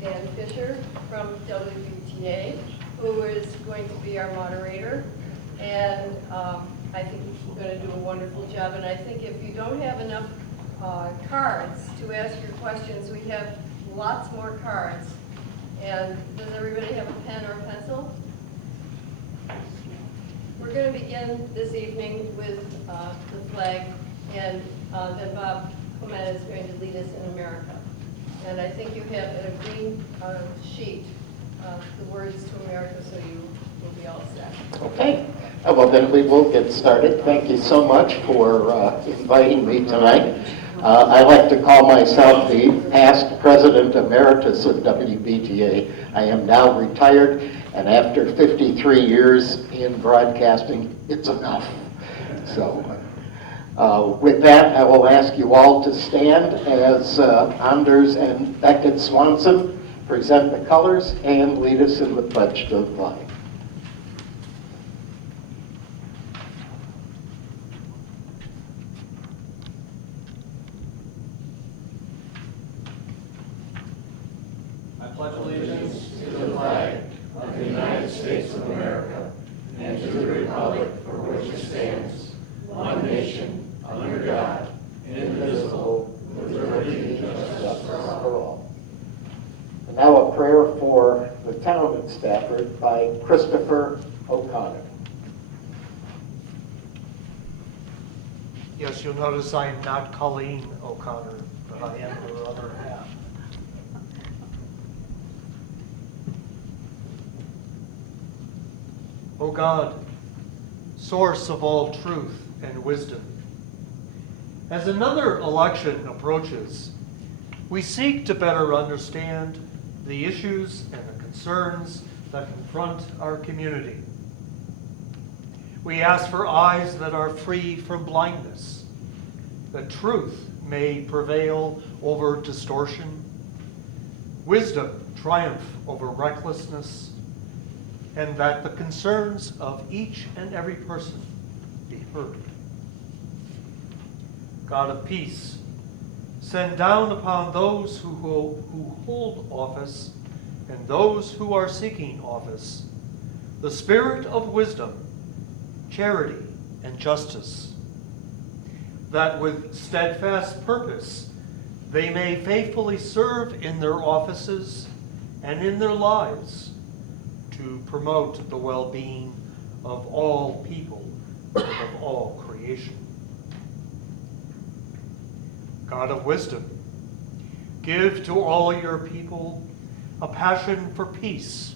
Dan Fischer from WBTA, who is going to be our moderator. And I think he's going to do a wonderful job. And I think if you don't have enough cards to ask your questions, we have lots more cards. And does everybody have a pen or a pencil? We're going to begin this evening with the flag, and then Bob Clement is going to lead us in America. And I think you have a green sheet, the words to America, so you will be all set. Okay. Well, then we will get started. Thank you so much for inviting me tonight. I like to call myself the past president emeritus of WBTA. I am now retired, and after 53 years in broadcasting, it's enough. So with that, I will ask you all to stand as Anders and Beckett Swanson present the colors and lead us in the pledge to the flag. I pledge allegiance to the flag of the United States of America and to the republic for which it stands, one nation, under God, indivisible, with liberty and justice for all. And now a prayer for the town of Stafford by Christopher O'Connor. Yes, you'll notice I'm not Colleen O'Connor, but I am her other half. O God, source of all truth and wisdom, as another election approaches, we seek to better understand the issues and the concerns that confront our community. We ask for eyes that are free from blindness, that truth may prevail over distortion, wisdom triumph over recklessness, and that the concerns of each and every person be heard. God of peace, send down upon those who hold office and those who are seeking office the spirit of wisdom, charity, and justice, that with steadfast purpose they may faithfully serve in their offices and in their lives to promote the well-being of all people and of all creation. God of wisdom, give to all your people a passion for peace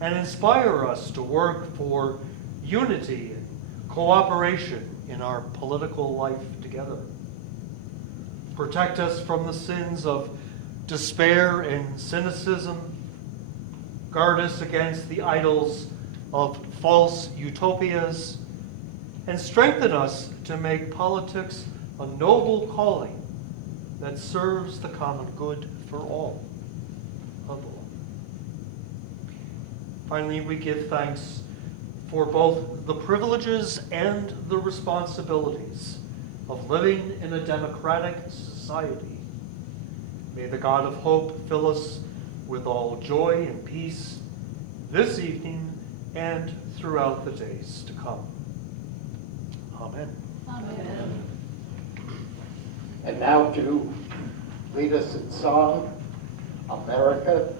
and inspire us to work for unity and cooperation in our political life together. Protect us from the sins of despair and cynicism. Guard us against the idols of false utopias, and strengthen us to make politics a noble calling that serves the common good for all. Of all. Finally, we give thanks for both the privileges and the responsibilities of living in a democratic society. May the God of hope fill us with all joy and peace this evening and throughout the days to come. Amen. Amen. And now to lead us in song, America,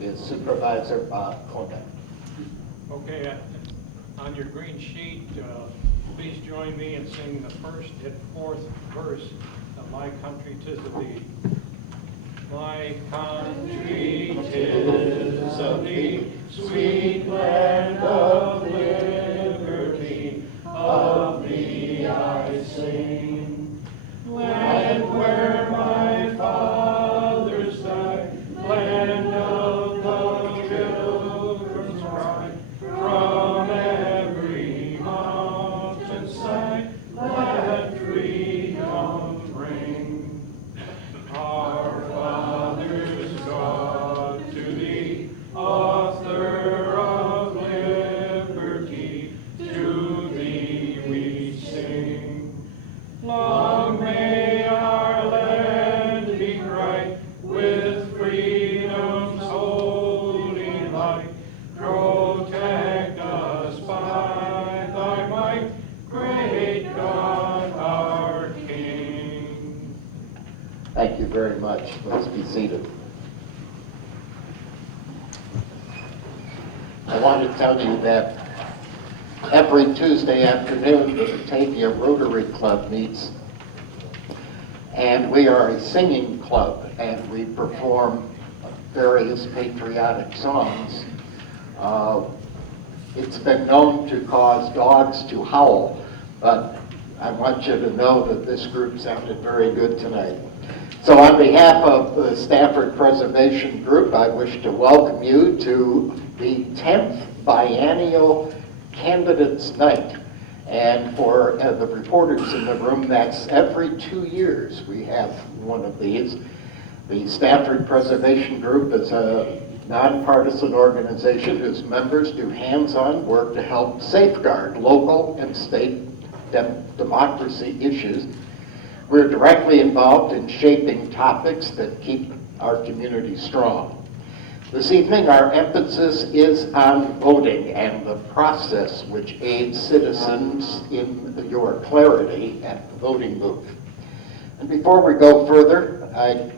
is Supervisor Bob Clement. Okay, on your green sheet, please join me in singing the first and fourth verse of My Country 'Tis of Thee. My country 'tis of thee, sweet land of liberty, of thee I sing. Land where my fathers died, land of the pilgrim's pride, from every mountainside, let freedom ring. Our fathers, God, to thee, author of liberty, very much. Let's be seated. I want to tell you that every Tuesday afternoon, the Batavia Rotary Club meets, and we are a singing club, and we perform various patriotic songs. It's been known to cause dogs to howl, but I want you to know that this group sounded very good tonight. So on behalf of the Stafford Preservation Group, I wish to welcome you to the 10th Biennial Candidates Night. And for the reporters in the room, that's every 2 years we have one of these. The Stafford Preservation Group is a nonpartisan organization whose members do hands-on work to help safeguard local and state democracy issues. We're directly involved in shaping topics that keep our community strong. This evening, our emphasis is on voting and the process which aids citizens in your clarity at the voting booth. And before we go further, I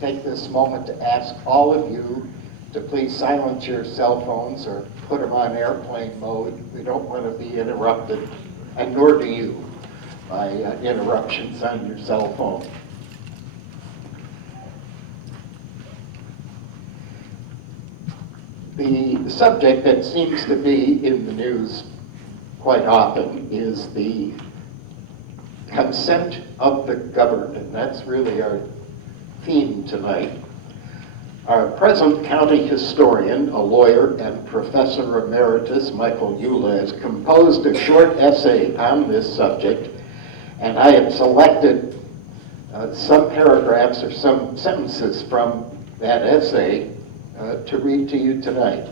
take this moment to ask all of you to please silence your cell phones or put them on airplane mode. We don't want to be interrupted, and nor do you, by interruptions on your cell phone. The subject that seems to be in the news quite often is the consent of the governed, and that's really our theme tonight. Our present county historian, a lawyer and professor emeritus, Michael Eula, has composed a short essay on this subject, and I have selected some paragraphs or some sentences from that essay to read to you tonight.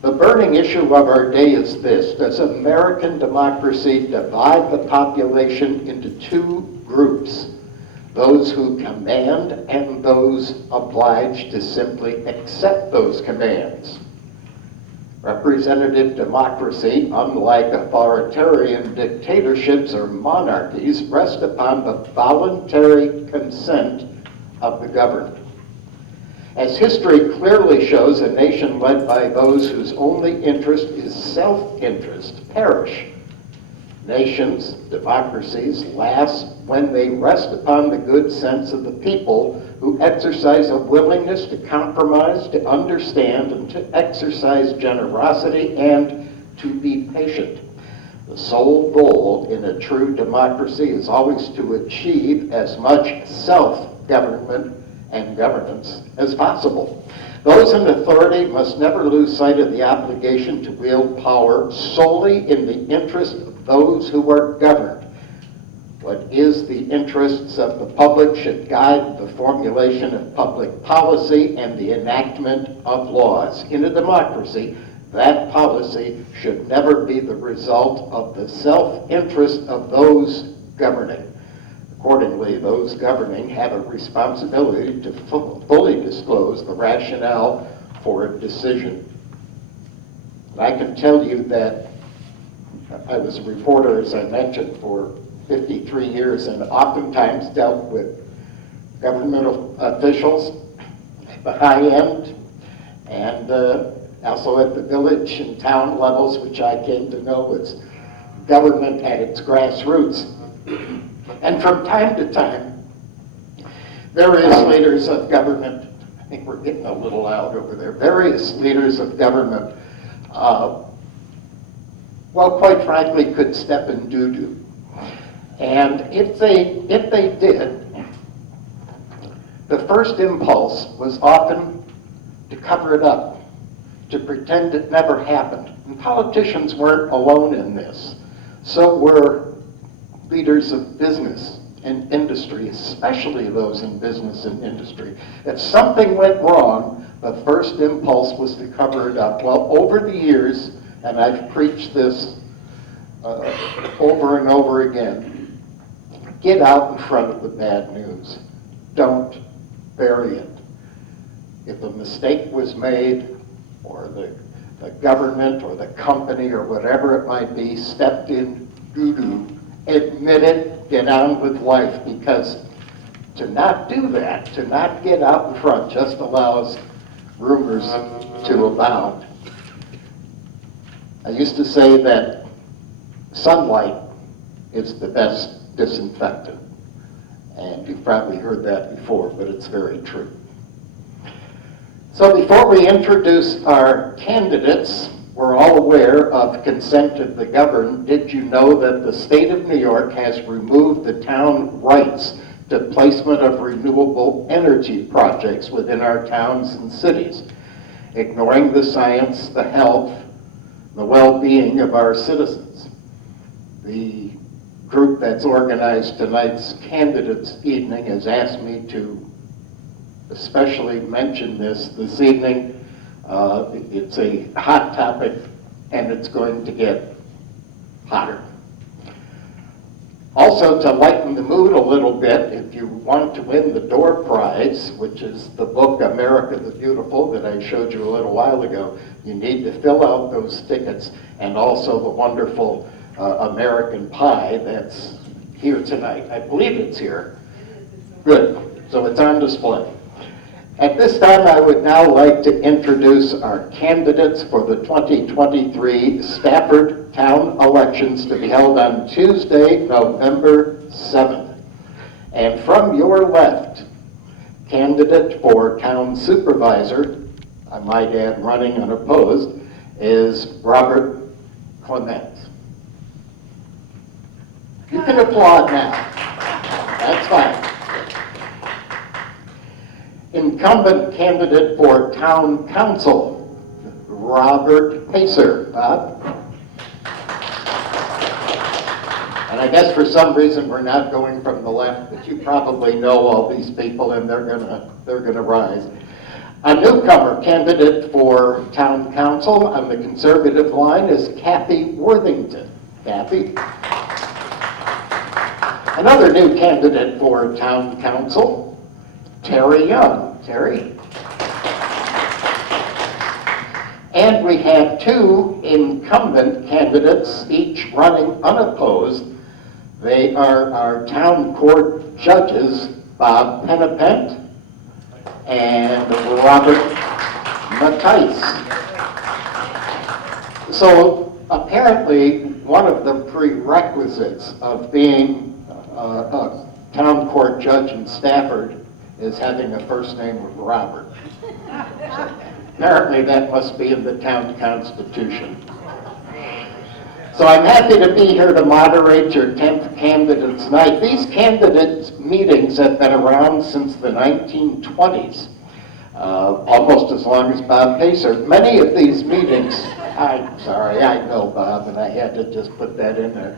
The burning issue of our day is this: does American democracy divide the population into two groups, those who command and those obliged to simply accept those commands? Representative democracy, unlike authoritarian dictatorships or monarchies, rests upon the voluntary consent of the governed. As history clearly shows, a nation led by those whose only interest is self-interest perish. Nations, democracies, last when they rest upon the good sense of the people who exercise a willingness to compromise, to understand, and to exercise generosity and to be patient. The sole goal in a true democracy is always to achieve as much self-government and governance as possible. Those in authority must never lose sight of the obligation to wield power solely in the interest of those who are governed. What is the interests of the public should guide the formulation of public policy and the enactment of laws. In a democracy, that policy should never be the result of the self-interest of those governing. Accordingly, those governing have a responsibility to fully disclose the rationale for a decision. And I can tell you that I was a reporter, as I mentioned, for 53 years and oftentimes dealt with governmental officials at the high end and also at the village and town levels, which I came to know as government at its grassroots. And from time to time, various leaders of government, I think we're getting a little loud over there, various leaders of government, well, quite frankly, could step in doo-doo. And if they did, the first impulse was often to cover it up, to pretend it never happened. And politicians weren't alone in this. So were leaders of business and industry, especially those in business and industry. If something went wrong, the first impulse was to cover it up. Well, over the years, and I've preached this over and over again, get out in front of the bad news. Don't bury it. If a mistake was made, or the government or the company or whatever it might be stepped in doo-doo, admit it, get on with life, because to not do that, to not get out in front, just allows rumors to abound. I used to say that sunlight is the best disinfectant. And you've probably heard that before, but it's very true. So before we introduce our candidates, we're all aware of consent of the governed. Did you know that the state of New York has removed the town rights to placement of renewable energy projects within our towns and cities, ignoring the science, the health, the well-being of our citizens? The group that's organized tonight's candidates evening has asked me to especially mention this evening. It's a hot topic, and it's going to get hotter. Also, to lighten the mood a little bit, if you want to win the door prize, which is the book America the Beautiful that I showed you a little while ago, you need to fill out those tickets, and also the wonderful American pie that's here tonight. I believe it's here. Good. So it's on display. At this time, I would now like to introduce our candidates for the 2023 Stafford Town elections to be held on Tuesday, November 7th. And from your left, candidate for Town Supervisor, I might add running unopposed, is Robert Clement. You can applaud now. That's fine. Incumbent candidate for Town Council, Robert Pacer. Bob? And I guess for some reason we're not going from the left, but you probably know all these people, and they're gonna rise. A newcomer candidate for Town Council on the conservative line is Cathy Worthington. Cathy? Another new candidate for Town Council, Terry Young. Terry? And we have two incumbent candidates, each running unopposed. They are our town court judges, Bob Penepent and Robert Mattice. So apparently, one of the prerequisites of being a town court judge in Stafford is having a first name of Robert. So apparently that must be in the town constitution. So I'm happy to be here to moderate your 10th candidates night. These candidates meetings have been around since the 1920s, almost as long as Bob Pacer. Many of these meetings, I'm sorry, I know Bob, and I had to just put that in there.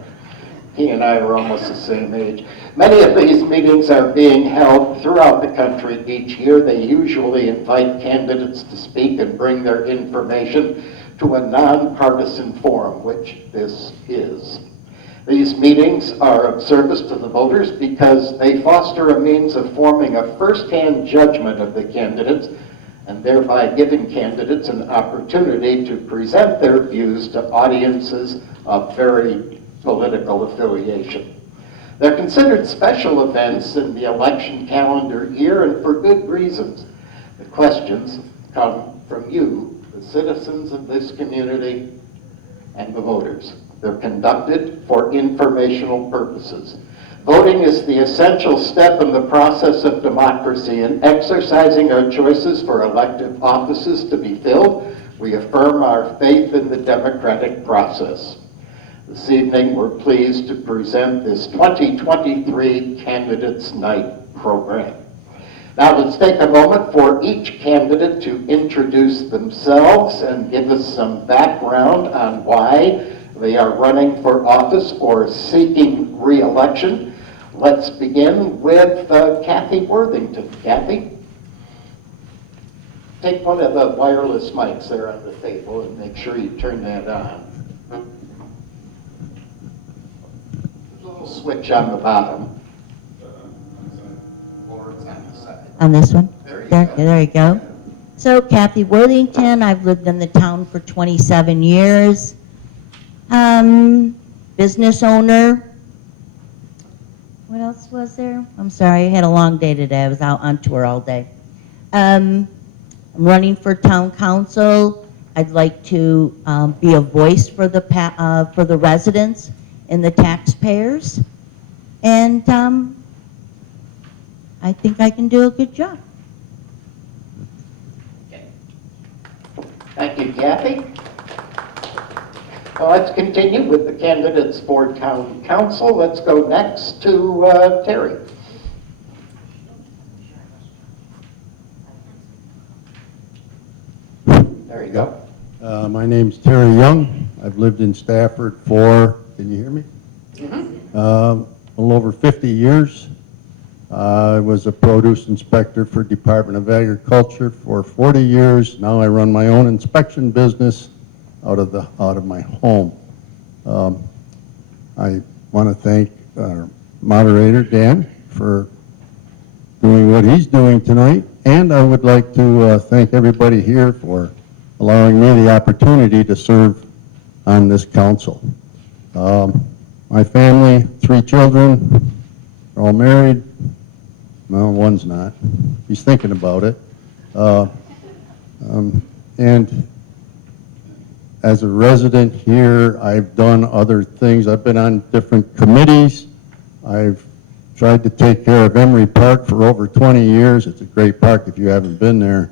He and I are almost the same age. Many of these meetings are being held throughout the country each year. They usually invite candidates to speak and bring their information to a nonpartisan forum, which this is. These meetings are of service to the voters because they foster a means of forming a first-hand judgment of the candidates and thereby giving candidates an opportunity to present their views to audiences of varied political affiliation. They're considered special events in the election calendar year, and for good reasons. The questions come from you, the citizens of this community, and the voters. They're conducted for informational purposes. Voting is the essential step in the process of democracy. In exercising our choices for elective offices to be filled, we affirm our faith in the democratic process. This evening, we're pleased to present this 2023 Candidates Night program. Now, let's take a moment for each candidate to introduce themselves and give us some background on why they are running for office or seeking re-election. Let's begin with Cathy Worthington. Cathy? Take one of the wireless mics there on the table and make sure you turn that on. Switch on the bottom. Or it's on the side. On this one? There you go. So Cathy Worthington, I've lived in the town for 27 years. Business owner. What else was there? I'm sorry, I had a long day today. I was out on tour all day. I'm running for town council. I'd like to be a voice for the residents and the taxpayers. And I think I can do a good job. Thank you, Cathy. Well, let's continue with the candidates for town council. Let's go next to Terry. There you go. My name's Terry Young. I've lived in Stafford for, can you hear me? A little over 50 years. I was a produce inspector for Department of Agriculture for 40 years. Now I run my own inspection business out of my home. I want to thank our moderator, Dan, for doing what he's doing tonight. And I would like to thank everybody here for allowing me the opportunity to serve on this council. My family, 3 children, they're all married. Well, one's not. He's thinking about it. And as a resident here, I've done other things. I've been on different committees. I've tried to take care of Emery Park for over 20 years. It's a great park if you haven't been there.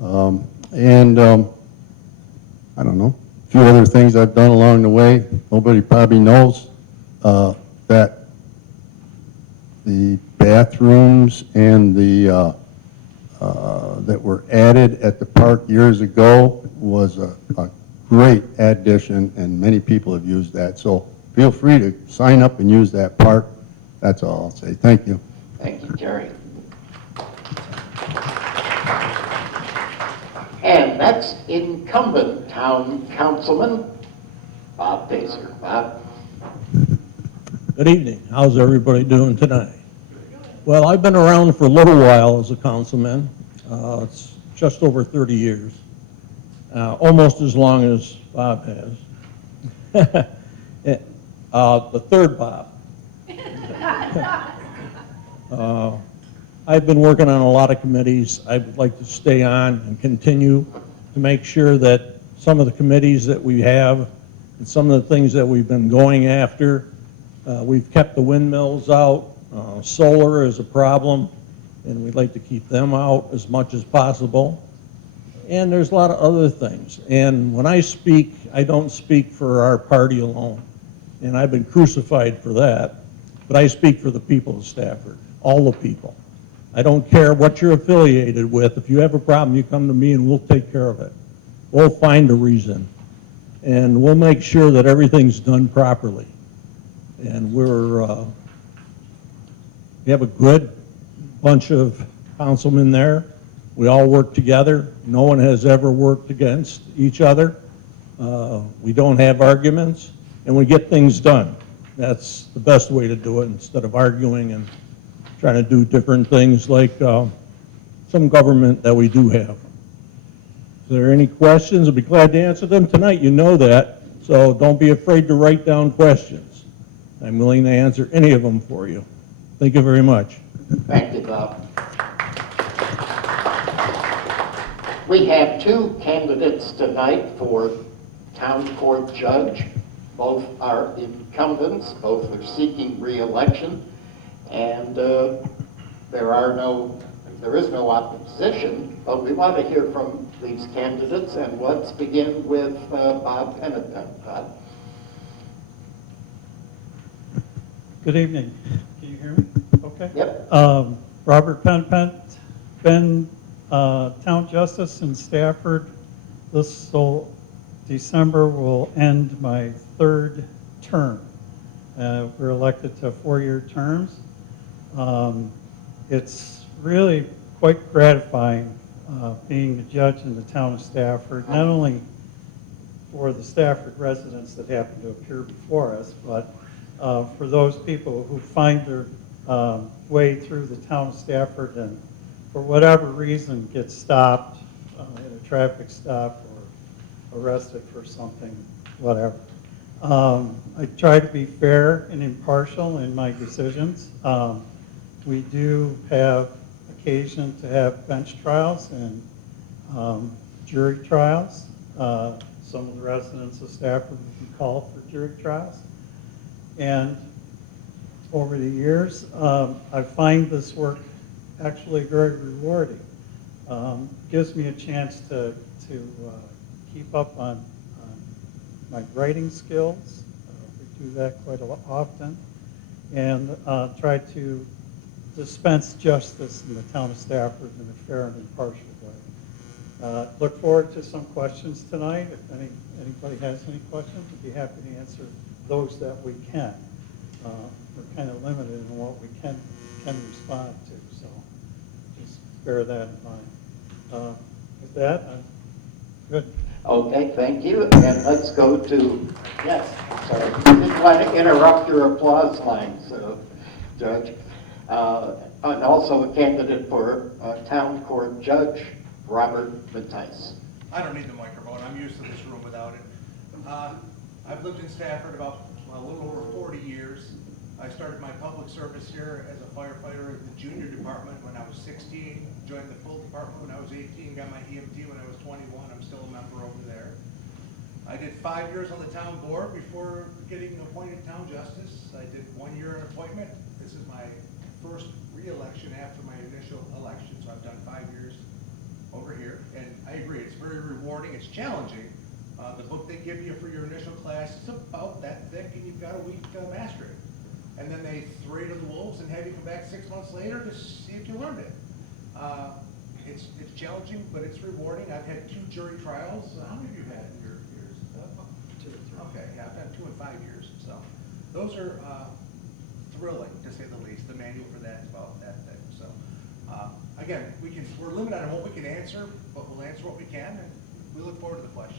I don't know, a few other things I've done along the way. Nobody probably knows that the bathrooms and the that were added at the park years ago was a great addition, and many people have used that. So feel free to sign up and use that park. That's all I'll say. Thank you. Thank you, Terry. And next, incumbent town councilman, Bob Pacer. Bob? Good evening. How's everybody doing tonight? Well, I've been around for a little while as a councilman. It's just over 30 years, almost as long as Bob has. The third Bob. I've been working on a lot of committees. I would like to stay on and continue to make sure that some of the committees that we have and some of the things that we've been going after, we've kept the windmills out. Solar is a problem, and we'd like to keep them out as much as possible. And there's a lot of other things. And when I speak, I don't speak for our party alone. And I've been crucified for that. But I speak for the people of Stafford, all the people. I don't care what you're affiliated with. If you have a problem, you come to me and we'll take care of it. We'll find a reason. And we'll make sure that everything's done properly. And we have a good bunch of councilmen there. We all work together. No one has ever worked against each other. We don't have arguments, and we get things done. That's the best way to do it instead of arguing and trying to do different things like some government that we do have. If there are any questions, I'll be glad to answer them tonight. You know that, so don't be afraid to write down questions. I'm willing to answer any of them for you. Thank you very much. Thank you, Bob. We have 2 candidates tonight for town court judge. Both are incumbents, both are seeking re-election, and there is no opposition, but we want to hear from these candidates, and let's begin with Bob Penepent. Bob? Good evening. Can you hear me? Okay. Yep. Robert Penepent, been town justice in Stafford. This December will end my 3rd term. We're elected to 4-year terms. It's really quite gratifying being a judge in the town of Stafford, not only for the Stafford residents that happen to appear before us, but for those people who find their way through the town of Stafford and for whatever reason get stopped at a traffic stop or arrested for something, whatever. I try to be fair and impartial in my decisions. We do have occasion to have bench trials and jury trials. Some of the residents of Stafford would be called for jury trials. And over the years, I find this work actually very rewarding. Gives me a chance to keep up on my writing skills. We do that quite a lot often. And try to dispense justice in the town of Stafford in a fair and impartial way. Look forward to some questions tonight. If anybody has any questions, I'd be happy to answer those that we can. We're kind of limited in what we can respond to, so just bear that in mind. With that, I'm good. Okay, thank you. And let's go to, yes, sorry. Didn't want to interrupt your applause lines, Judge. And also a candidate for Town Court Judge, Robert Mattice. I don't need the microphone. I'm used to this room without it. I've lived in Stafford about a little over 40 years. I started my public service here as a firefighter in the junior department when I was 16, joined the full department when I was 18, got my EMT when I was 21. I'm still a member over there. I did 5 years on the town board before getting appointed town justice. I did 1 year in appointment. This is my first re-election after my initial election, so I've done 5 years over here. And I agree, it's very rewarding. It's challenging. The book they give you for your initial class is about that thick, and you've got a week to master it. And then they throw you to the wolves and have you come back 6 months later to see if you learned it. It's challenging, but it's rewarding. I've had 2 jury trials. How many of you had in your years? 2 or 3. Okay, yeah, I've had 2 and 5 years. So those are thrilling, to say the least. The manual for that is about that thick. So again, we're limited on what we can answer, but we'll answer what we can, and we look forward to the questions.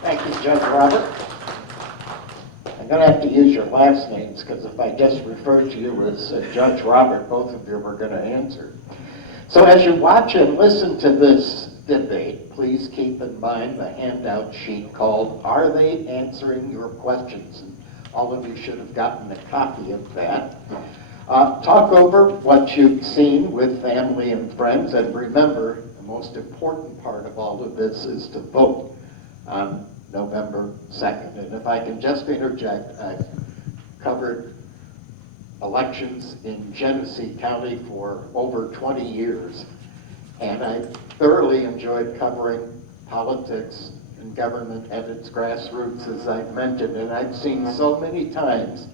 Thank you, Judge Robert. I'm going to have to use your last names because if I just referred to you as Judge Robert, both of you were going to answer. So as you watch and listen to this debate, please keep in mind the handout sheet called Are They Answering Your Questions? And all of you should have gotten a copy of that. Talk over what you've seen with family and friends, and remember, the most important part of all of this is to vote on November 2nd. And if I can just interject, I've covered elections in Genesee County for over 20 years, and I thoroughly enjoyed covering politics and government at its grassroots, as I've mentioned, and I've seen so many times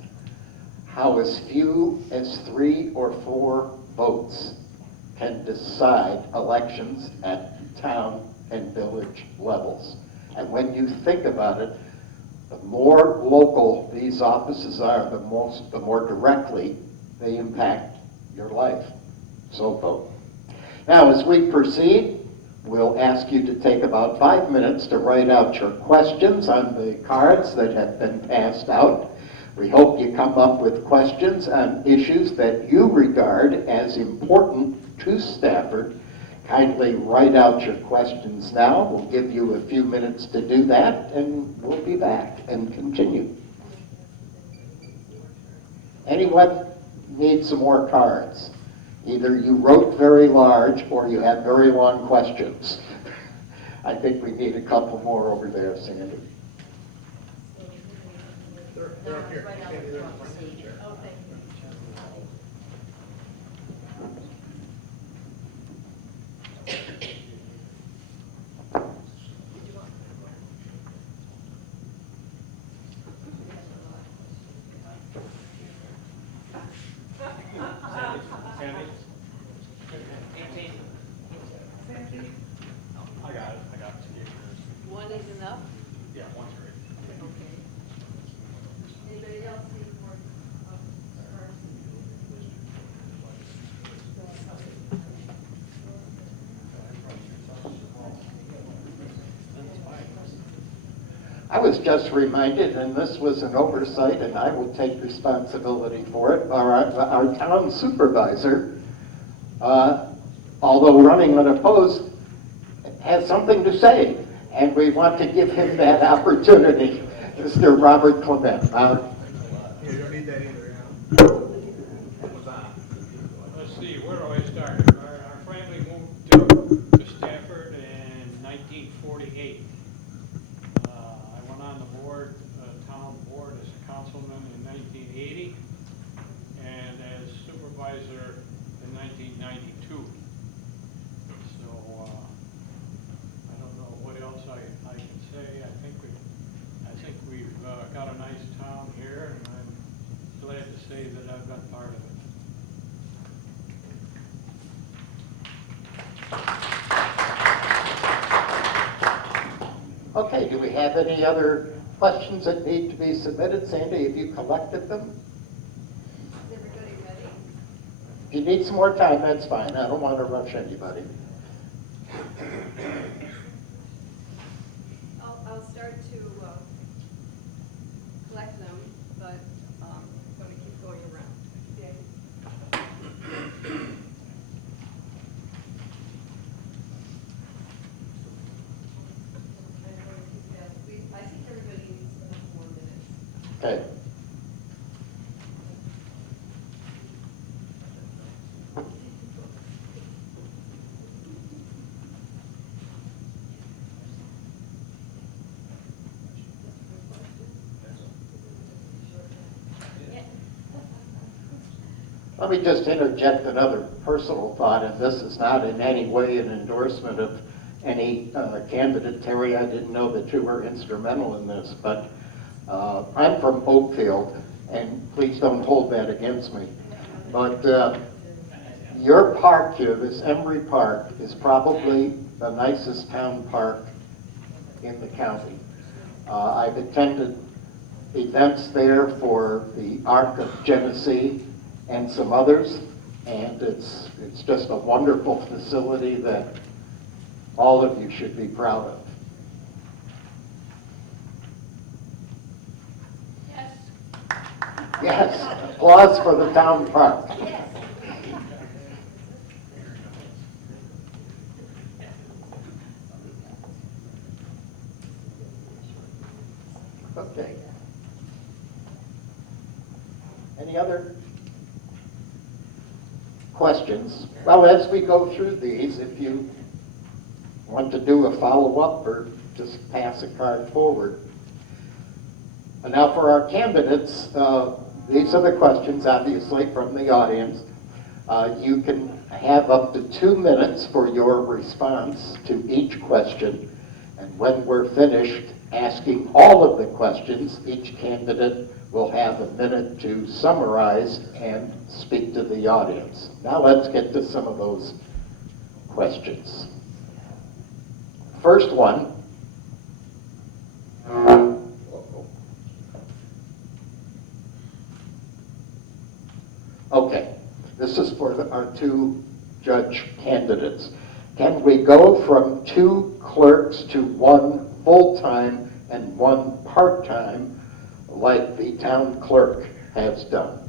how as few as 3 or 4 votes can decide elections at town and village levels. And when you think about it, the more local these offices are, the more directly they impact your life. So vote. Now, as we proceed, we'll ask you to take about 5 minutes to write out your questions on the cards that have been passed out. We hope you come up with questions on issues that you regard as important to Stafford. Kindly write out your questions now. We'll give you a few minutes to do that, and we'll be back and continue. Anyone need some more cards? Either you wrote very large or you have very long questions. I think we need a couple more over there, Sandy. They're up here. Oh, thank you. Sandy? I got it. One is enough? Yeah, one's great. Okay. Anybody else need more? I was just reminded, and this was an oversight, and I will take responsibility for it. Our town supervisor, although running unopposed, has something to say. And we want to give him that opportunity, Mr. Robert Clement. You don't need that either. What's on? Let's see, where do I start? Our family moved to Stafford in 1948. I went on the board, town board as a councilman in 1980 and as supervisor in 1992. So I don't know what else I can say. I think we've got a nice town here, and I'm glad to say that I've been part of it. Okay, do we have any other questions that need to be submitted? Sandy, have you collected them? Is everybody ready? If you need some more time, that's fine. I don't want to rush anybody. I'll start to collect them, but I'm going to keep going around. Okay? I think everybody needs a couple more minutes. Okay. Let me just interject another personal thought, and this is not in any way an endorsement of any candidate. Terry, I didn't know that you were instrumental in this, but I'm from Oakfield, and please don't hold that against me. But your park here, this Embry Park, is probably the nicest town park in the county. I've attended events there for the Ark of Genesee and some others, and it's just a wonderful facility that all of you should be proud of. Yes. Yes, applause for the town park. Yes. Okay. Any other questions? Well, as we go through these, if you want to do a follow-up or just pass a card forward. And now for our candidates, these are the questions, obviously, from the audience. You can have up to 2 minutes for your response to each question. And when we're finished asking all of the questions, each candidate will have a minute to summarize and speak to the audience. Now let's get to some of those questions. First one. Okay, this is for our 2 judge candidates. Can we go from 2 clerks to 1 full-time and 1 part-time like the town clerk has done?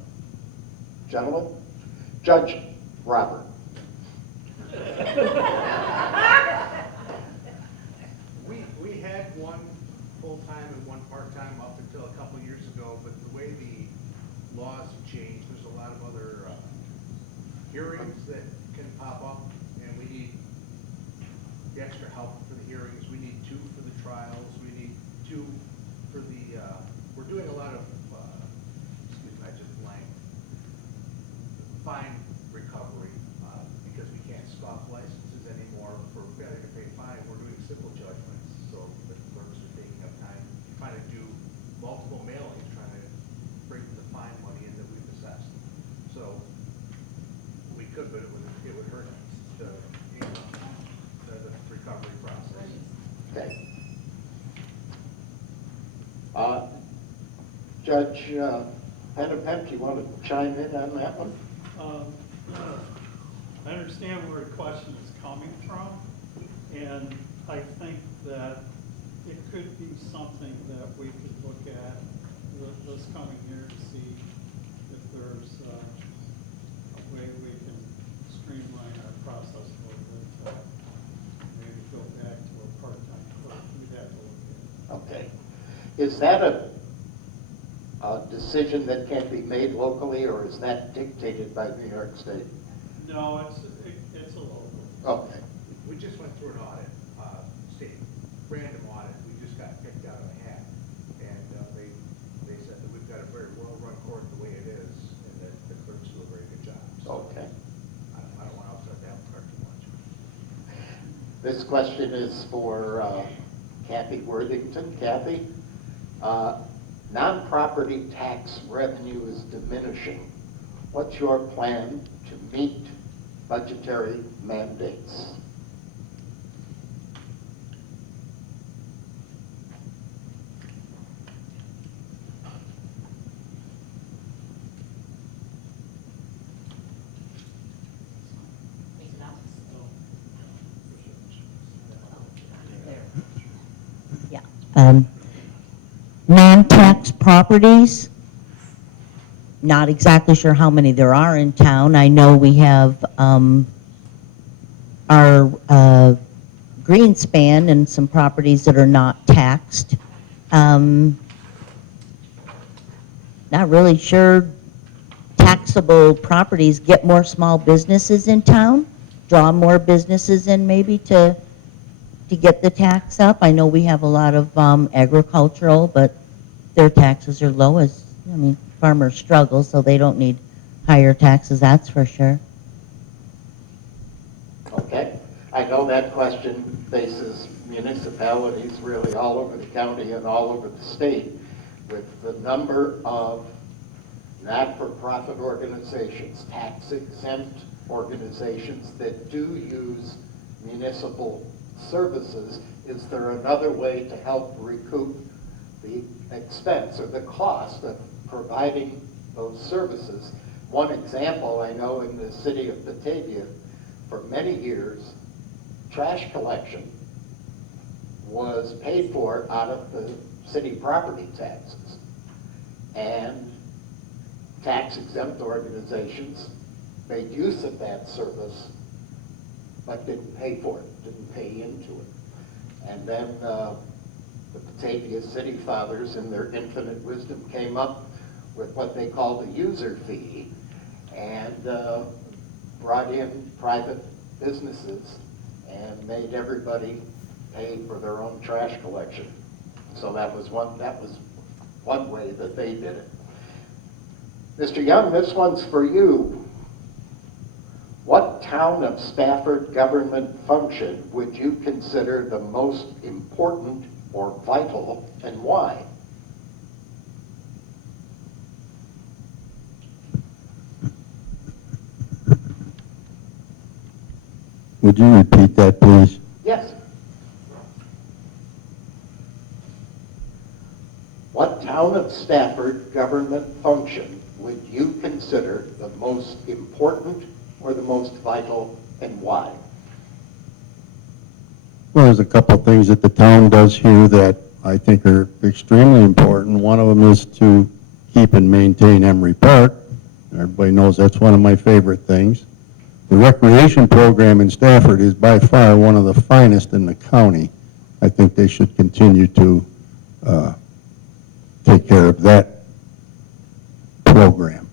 Gentlemen? Judge Robert. We had 1 full-time and 1 part-time up until a couple years ago, but the way the laws have changed, there's a lot of other hearings that can pop up, and we need the extra help for the hearings. We need 2 for the trials. We need 2 for the, we're doing a lot of, excuse me, I just blanked, fine recovery, because we can't stop licenses anymore for failure to pay fine. We're doing civil judgments, so the clerks are taking up time trying to do multiple mailings, trying to bring the fine money in that we've assessed. So we could, but it would hurt the recovery process. Okay. Judge Penepent, you want to chime in on that one? I understand where the question is coming from, and I think that it could be something that we could look at this coming year to see if there's a way we can streamline our process a little bit, maybe go back to a part-time clerk. Is that a decision that can be made locally, or is that dictated by New York State? No, it's a local. Okay. We just went through an audit, state random audit. We just got picked out of a hat. And they said that we've got a very well-run court the way it is, and that the clerks do a very good job. So Okay. I don't want to upset the apple cart too much. This question is for Cathy Worthington. Cathy, non-property tax revenue is diminishing. What's your plan to meet budgetary mandates? Yeah. Non-tax properties, not exactly sure how many there are in town. I know we have our Greenspan and some properties that are not taxed. Not really sure taxable properties get more small businesses in town, draw more businesses in maybe to get the tax up. I know we have a lot of agricultural, but their taxes are low as, I mean, farmers struggle, so they don't need higher taxes, that's for sure. Okay. I know that question faces municipalities really all over the county and all over the state, with the number of not-for-profit organizations, tax-exempt organizations that do use municipal services. Is there another way to help recoup the expense or the cost of providing those services? One example, I know in the city of Batavia, for many years, trash collection was paid for out of the city property taxes. And tax-exempt organizations made use of that service, but didn't pay for it, didn't pay into it. And then the Batavia City Fathers, in their infinite wisdom, came up with what they call the user fee, and brought in private businesses and made everybody pay for their own trash collection. So that was one way that they did it. Mr. Young, this one's for you. What town of Stafford government function would you consider the most important or vital, and why? Would you repeat that, please? Yes. What town of Stafford government function would you consider the most important or the most vital, and why? Well, there's a couple of things that the town does here that I think are extremely important. One of them is to keep and maintain Emery Park. Everybody knows that's one of my favorite things. The recreation program in Stafford is by far one of the finest in the county. I think they should continue to take care of that program.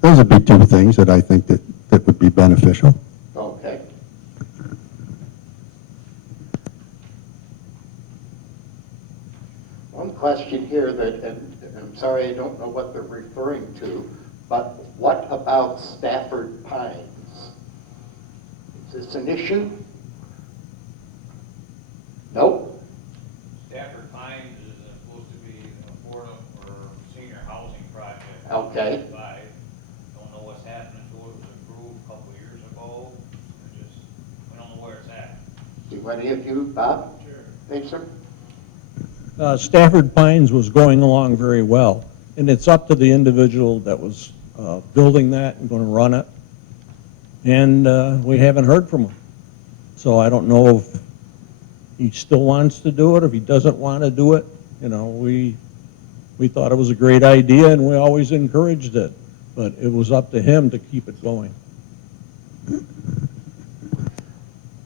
Those would be two things that I think that would be beneficial. Okay. One question here that, and I'm sorry I don't know what they're referring to, but what about Stafford Pines? Is this an issue? Nope. Stafford Pines is supposed to be affordable for senior housing project. Okay. Don't know what's happening to it. It was approved a couple of years ago. We don't know where it's at. Do any of you, Bob? Sure. Fischer? Stafford Pines was going along very well, and it's up to the individual that was building that and going to run it, and we haven't heard from him. So I don't know if he still wants to do it, or if he doesn't want to do it. You know, we thought it was a great idea, and we always encouraged it, but it was up to him to keep it going.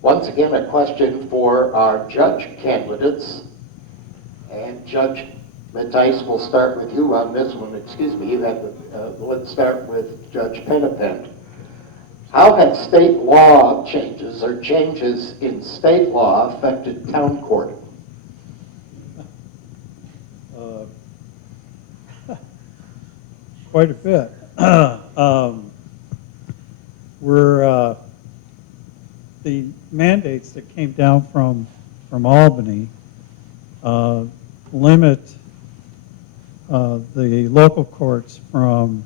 Once again, a question for our judge candidates. And Judge Mattice, we'll start with you on this one. Excuse me, let's start with Judge Penepent. How have state law changes or changes in state law affected town court? Quite a bit. The mandates that came down from Albany limit the local courts from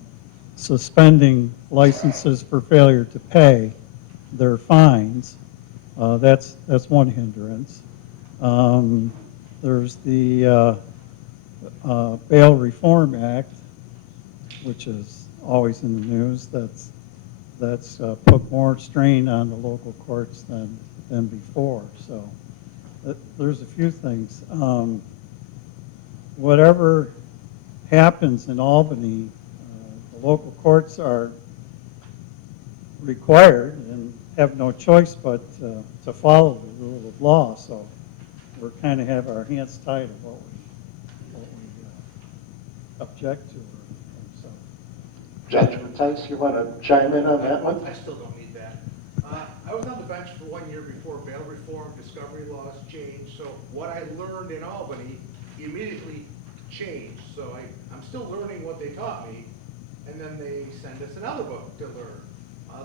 suspending licenses for failure to pay their fines. That's one hindrance. There's the Bail Reform Act, which is always in the news. That's put more strain on the local courts than before. So there's a few things. Whatever happens in Albany, the local courts are required and have no choice but to follow the rule of law. So we're kind of have our hands tied of what we object to. So. Judge Mattice, you want to chime in on that one? I still don't need that. I was on the bench for 1 year before bail reform, discovery laws changed. So what I learned in Albany immediately changed. So I'm still learning what they taught me, and then they send us another book to learn.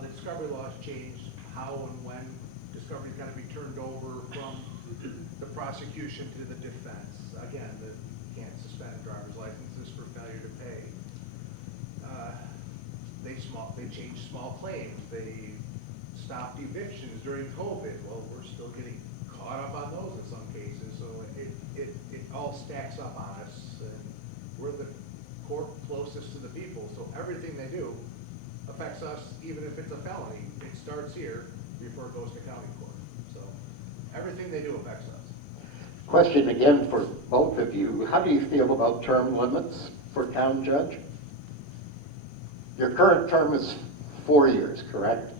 The discovery laws changed how and when discovery is going to be turned over from the prosecution to the defense. Again, you can't suspend driver's licenses for failure to pay. They changed small claims. They stopped evictions during COVID. Well, we're still getting caught up on those in some cases. So it all stacks up on us, and we're the court closest to the people. So everything they do affects us, even if it's a felony. It starts here before it goes to county court. So everything they do affects us. Question again for both of you. How do you feel about term limits for town judge? Your current term is 4 years, correct?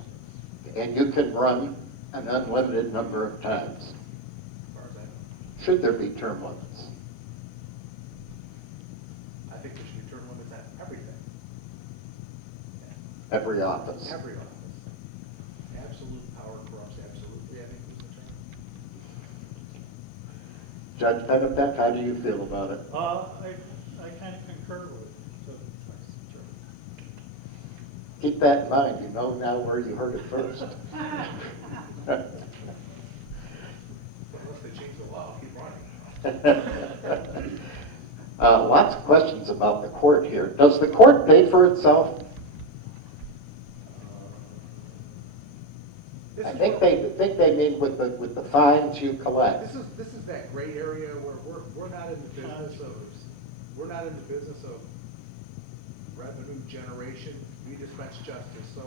And you can run an unlimited number of times. As far as I know. Should there be term limits? I think there should be term limits at everything. Every office. Every office. Absolute power corrupts absolutely, I think is the term. Judge Penepent, how do you feel about it? I kind of concur with it. Keep that in mind. You know now where you heard it first. Unless they change the law, I'll keep running. Lots of questions about the court here. Does the court pay for itself? I think they mean with the fines you collect. This is that gray area where we're not in the business of revenue generation. We dispense justice. So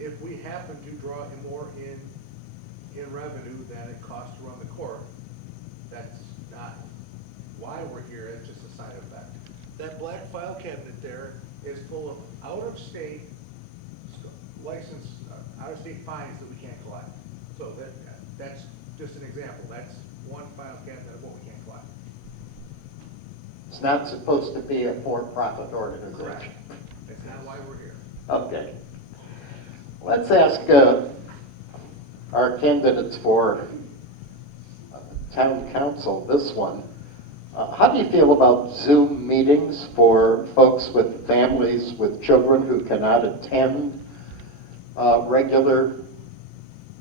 if we happen to draw more in revenue than it costs to run the court, that's not why we're here. It's just a side effect. That black file cabinet there is full of out-of-state license, out-of-state fines that we can't collect. So that's just an example. That's one file cabinet of what we can't collect. It's not supposed to be a for-profit organization. Correct. That's not why we're here. Okay. Let's ask our candidates for town council this one. How do you feel about Zoom meetings for folks with families with children who cannot attend regular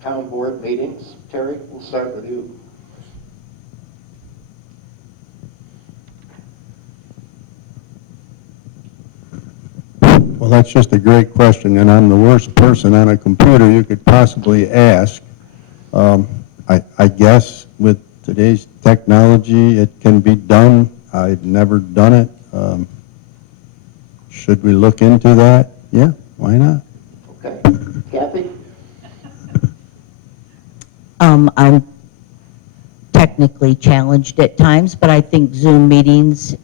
town board meetings? Terry, we'll start with you. Well, that's just a great question, and I'm the worst person on a computer you could possibly ask. I guess with today's technology, it can be done. I've never done it. Should we look into that? Yeah, why not? Okay. Cathy? I'm technically challenged at times, but I think Zoom meetings,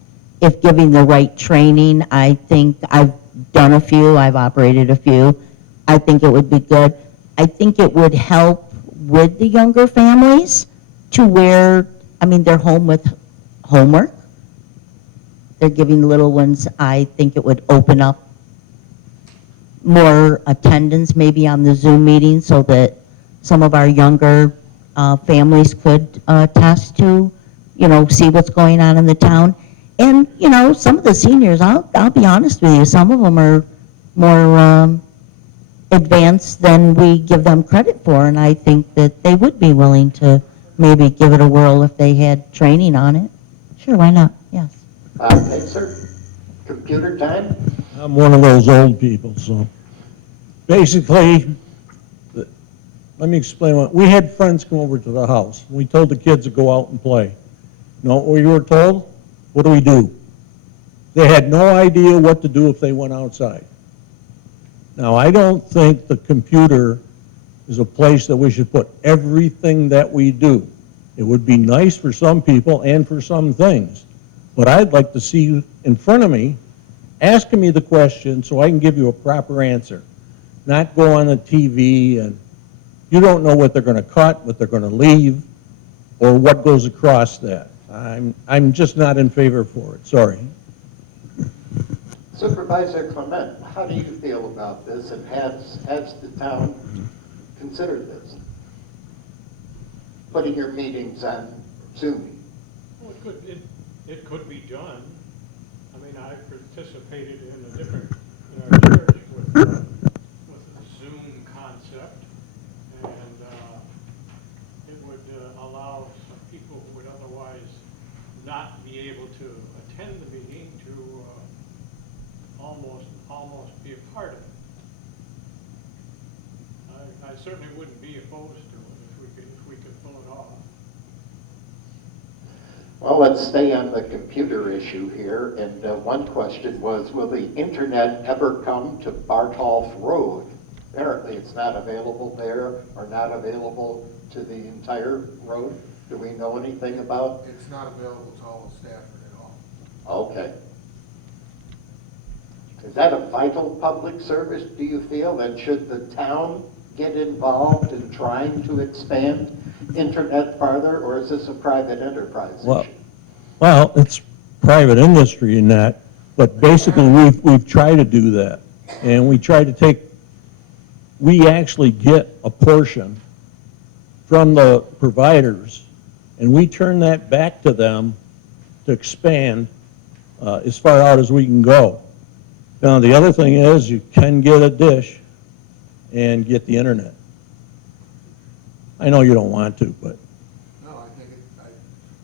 if giving the right training, I think I've done a few, I've operated a few. I think it would be good. I think it would help with the younger families to where, I mean, they're home with homework. They're giving the little ones, I think it would open up more attendance maybe on the Zoom meeting so that some of our younger families could test to, you know, see what's going on in the town. And, you know, some of the seniors, I'll be honest with you, some of them are more advanced than we give them credit for, and I think that they would be willing to maybe give it a whirl if they had training on it. Sure, why not? Yes. Okay, sir. Computer time? I'm one of those old people, so basically, let me explain what, we had friends come over to the house. We told the kids to go out and play. You know what we were told? What do? They had no idea what to do if they went outside. Now, I don't think the computer is a place that we should put everything that we do. It would be nice for some people and for some things, but I'd like to see you in front of me asking me the question so I can give you a proper answer, not go on the TV and you don't know what they're going to cut, what they're going to leave, or what goes across that. I'm just not in favor for it, sorry. Supervisor Clement, how do you feel about this, and has the town considered this? Putting your meetings on Zoom? Well, it could be done. I mean, I participated in a different, in our church with the Zoom concept, and it would allow some people who would otherwise not be able to attend the meeting to almost be a part of it. I certainly wouldn't be opposed to it if we could pull it off. Well, let's stay on the computer issue here, and one question was, will the internet ever come to Bartolf Road? Apparently it's not available there, or not available to the entire road. Do we know anything about? It's not available to all of Stafford at all. Okay. Is that a vital public service, do you feel? And should the town get involved in trying to expand internet farther, or is this a private enterprise issue? Well, it's private industry in that, but basically we've tried to do that. And we try to we actually get a portion from the providers, and we turn that back to them to expand as far out as we can go. Now, the other thing is you can get a dish and get the internet. I know you don't want to, but. No, I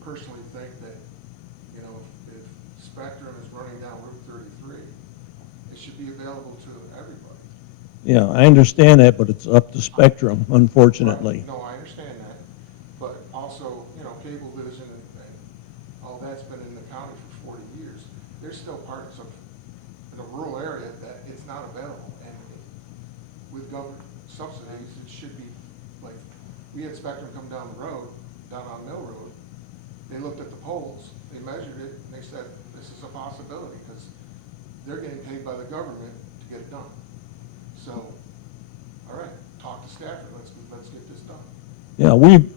personally think that, you know, if Spectrum is running down Route 33, it should be available to everybody. Yeah, I understand that, but it's up to Spectrum, unfortunately. Right. No, I understand that, but also, you know, Cablevision and all that's been in the county for 40 years. There's still parts of in a rural area that it's not available, and with government subsidies, it should be, like, we had Spectrum come down the road, down on Mill Road. They looked at the poles, they measured it, and they said, this is a possibility, because they're getting paid by the government to get it done. So, all right, talk to Stafford, let's get this done. Yeah,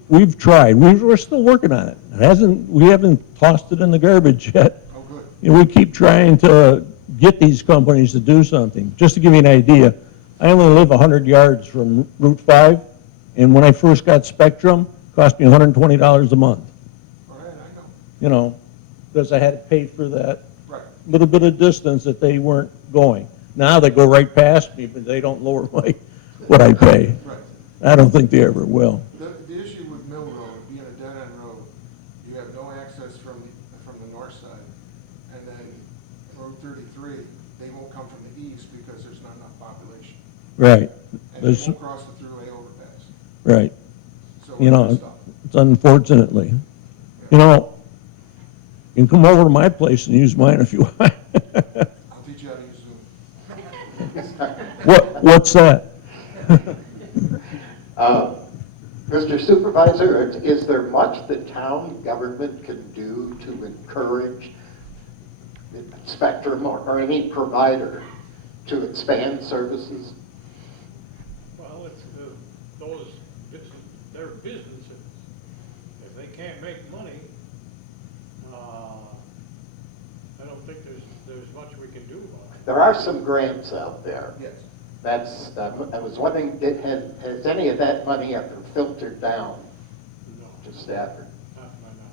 we've tried. We're still working on it. We haven't tossed it in the garbage yet. Oh, good. You know, we keep trying to get these companies to do something. Just to give you an idea, I only live 100 yards from Route 5, and when I first got Spectrum, it cost me $120 a month. All right, I know. You know, because I had to pay for that Right. little bit of distance that they weren't going. Now they go right past me, but they don't lower what I pay. Right. I don't think they ever will. The issue with Mill Road, being a dead-end road, you have no access from the north side. And then Road 33, they won't come from the east because there's not enough population. Right. And they won't cross the thruway overpass. Right. So You know, we're stuck. it's unfortunately. You know, you can come over to my place and use mine if you want. I'll teach you how to use Zoom. What's that? Mr. Supervisor, is there much the town government can do to encourage Spectrum or any provider to expand services? Well, it's they're businesses. If they can't make money, I don't think there's much we can do about it. There are some grants out there. Yes. That's, I was wondering, has any of that money ever filtered down No, to Stafford? not to my knowledge.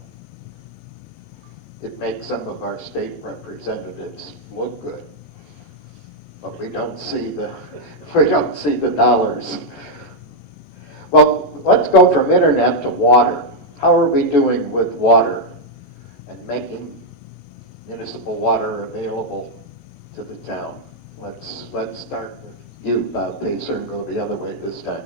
It makes some of our state representatives look good, but we don't see the dollars. Well, let's go from internet to water. How are we doing with water and making municipal water available to the town? Let's start with you, Bob Pacer, and go the other way this time.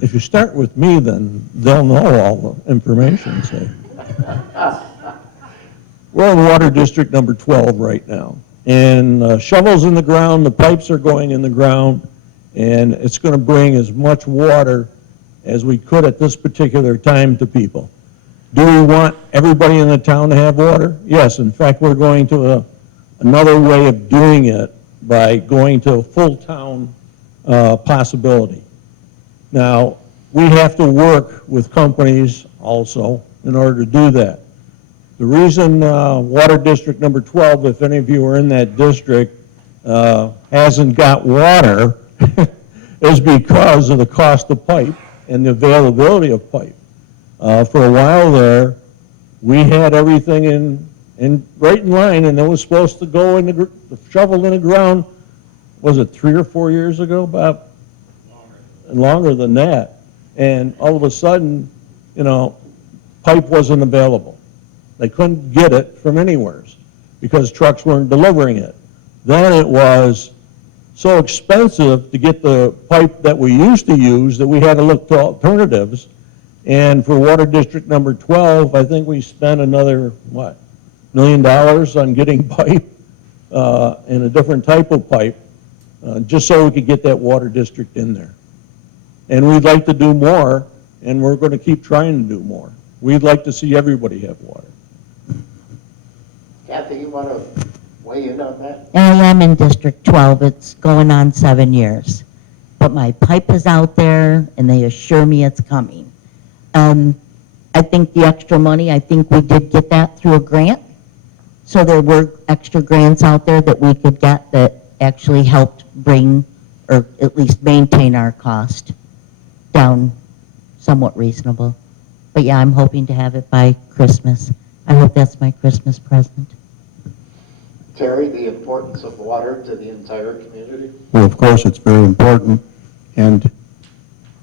If you start with me, then they'll know all the information, so. We're in water district number 12 right now. And shovels in the ground, the pipes are going in the ground, and it's going to bring as much water as we could at this particular time to people. Do we want everybody in the town to have water? Yes, in fact, we're going to another way of doing it by going to a full town possibility. Now, we have to work with companies also in order to do that. The reason water district number 12, if any of you are in that district, hasn't got water is because of the cost of pipe and the availability of pipe. For a while there, we had everything right in line, and it was supposed to go in the shovel in the ground. Was it 3 or 4 years ago, Bob? Longer than that. And all of a sudden, you know, pipe wasn't available. They couldn't get it from anywhere because trucks weren't delivering it. Then it was so expensive to get the pipe that we used to use that we had to look to alternatives. And for water district number 12, I think we spent another, $1 million on getting pipe and a different type of pipe just so we could get that water district in there. And we'd like to do more, and we're going to keep trying to do more. We'd like to see everybody have water. Cathy, you want to weigh in on that? I am in District 12. It's going on 7 years. But my pipe is out there, and they assure me it's coming. I think the extra money, I think we did get that through a grant. So there were extra grants out there that we could get that actually helped bring, or at least maintain our cost down somewhat reasonable. But yeah, I'm hoping to have it by Christmas. I hope that's my Christmas present. Terry, the importance of water to the entire community? Well, of course, it's very important, and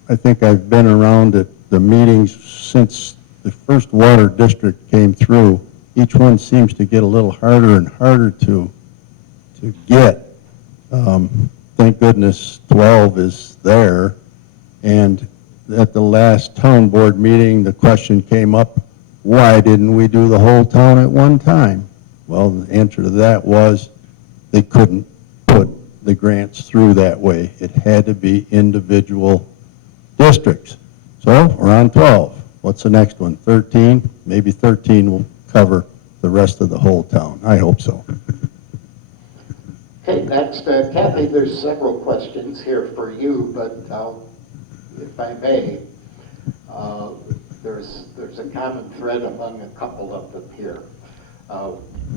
I think I've been around at the meetings since the first water district came through. Each one seems to get a little harder and harder to get. Thank goodness 12 is there, and at the last town board meeting, the question came up, why didn't we do the whole town at one time? Well, the answer to that was they couldn't put the grants through that way. It had to be individual districts. So we're on 12. What's the next one? 13? Maybe 13 will cover the rest of the whole town. I hope so. Okay, next, Cathy, there's several questions here for you, but if I may, there's a common thread among a couple of them here.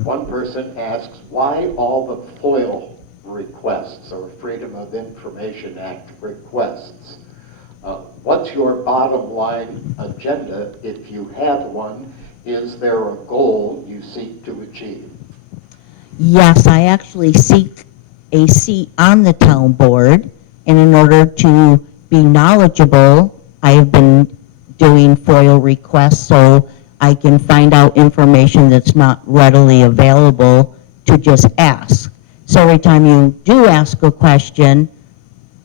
One person asks, why all the FOIL requests, or Freedom of Information Act requests? What's your bottom line agenda, if you have one? Is there a goal you seek to achieve? Yes, I actually seek a seat on the town board, and in order to be knowledgeable, I have been doing FOIL requests so I can find out information that's not readily available to just ask. So every time you do ask a question,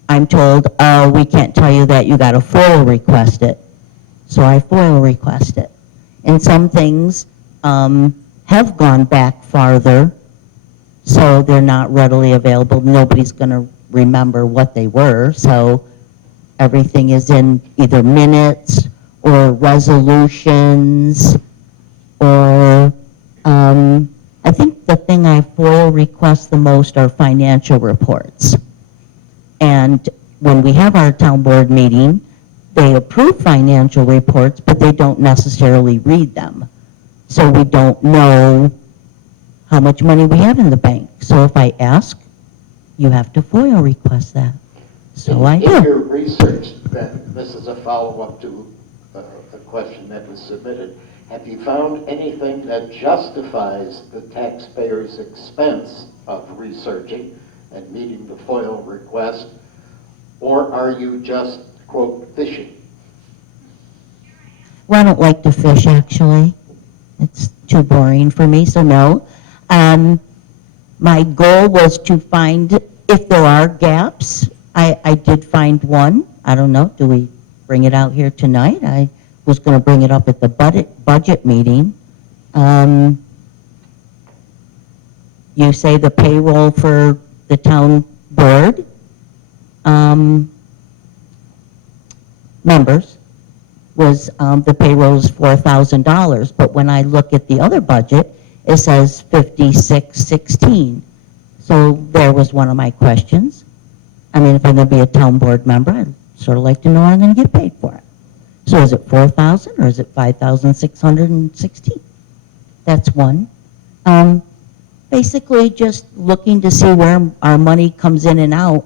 I'm told, oh, we can't tell you that, you got to FOIL request it. So I FOIL request it. And some things have gone back farther, so they're not readily available. Nobody's going to remember what they were, so everything is in either minutes or resolutions, or I think the thing I FOIL request the most are financial reports. And when we have our town board meeting, they approve financial reports, but they don't necessarily read them. So we don't know how much money we have in the bank. So if I ask, you have to FOIA request that. So I In your do. research, then, this is a follow-up to a question that was submitted. Have you found anything that justifies the taxpayer's expense of researching and meeting the FOIL request, or are you just, quote, fishing? Well, I don't like to fish, actually. It's too boring for me, so no. My goal was to find, if there are gaps, I did find one. I don't know, do we bring it out here tonight? I was going to bring it up at the budget meeting. You say the payroll for the town board members was the payroll is $4,000, but when I look at the other budget, it says 5616. So there was one of my questions. I mean, if I'm going to be a town board member, I'd sort of like to know what I'm going to get paid for it. So is it 4,000 or is it 5,616? That's one. Basically, just looking to see where our money comes in and out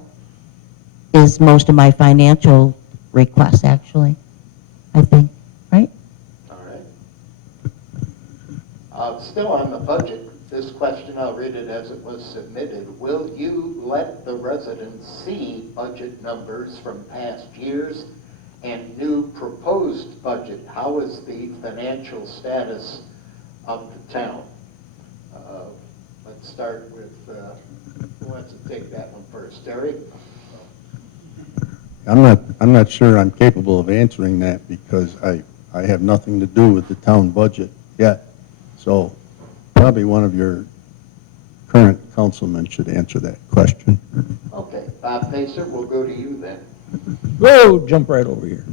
is most of my financial requests, actually, I think, right? All right. Still on the budget, this question, I'll read it as it was submitted. Will you let the residents see budget numbers from past years and new proposed budget? How is the financial status of the town? Let's start with, who wants to take that one first? Terry? I'm not sure I'm capable of answering that because I have nothing to do with the town budget yet. So probably one of your current councilmen should answer that question. Okay, Bob Pacer, we'll go to you then. Whoa, jump right over here.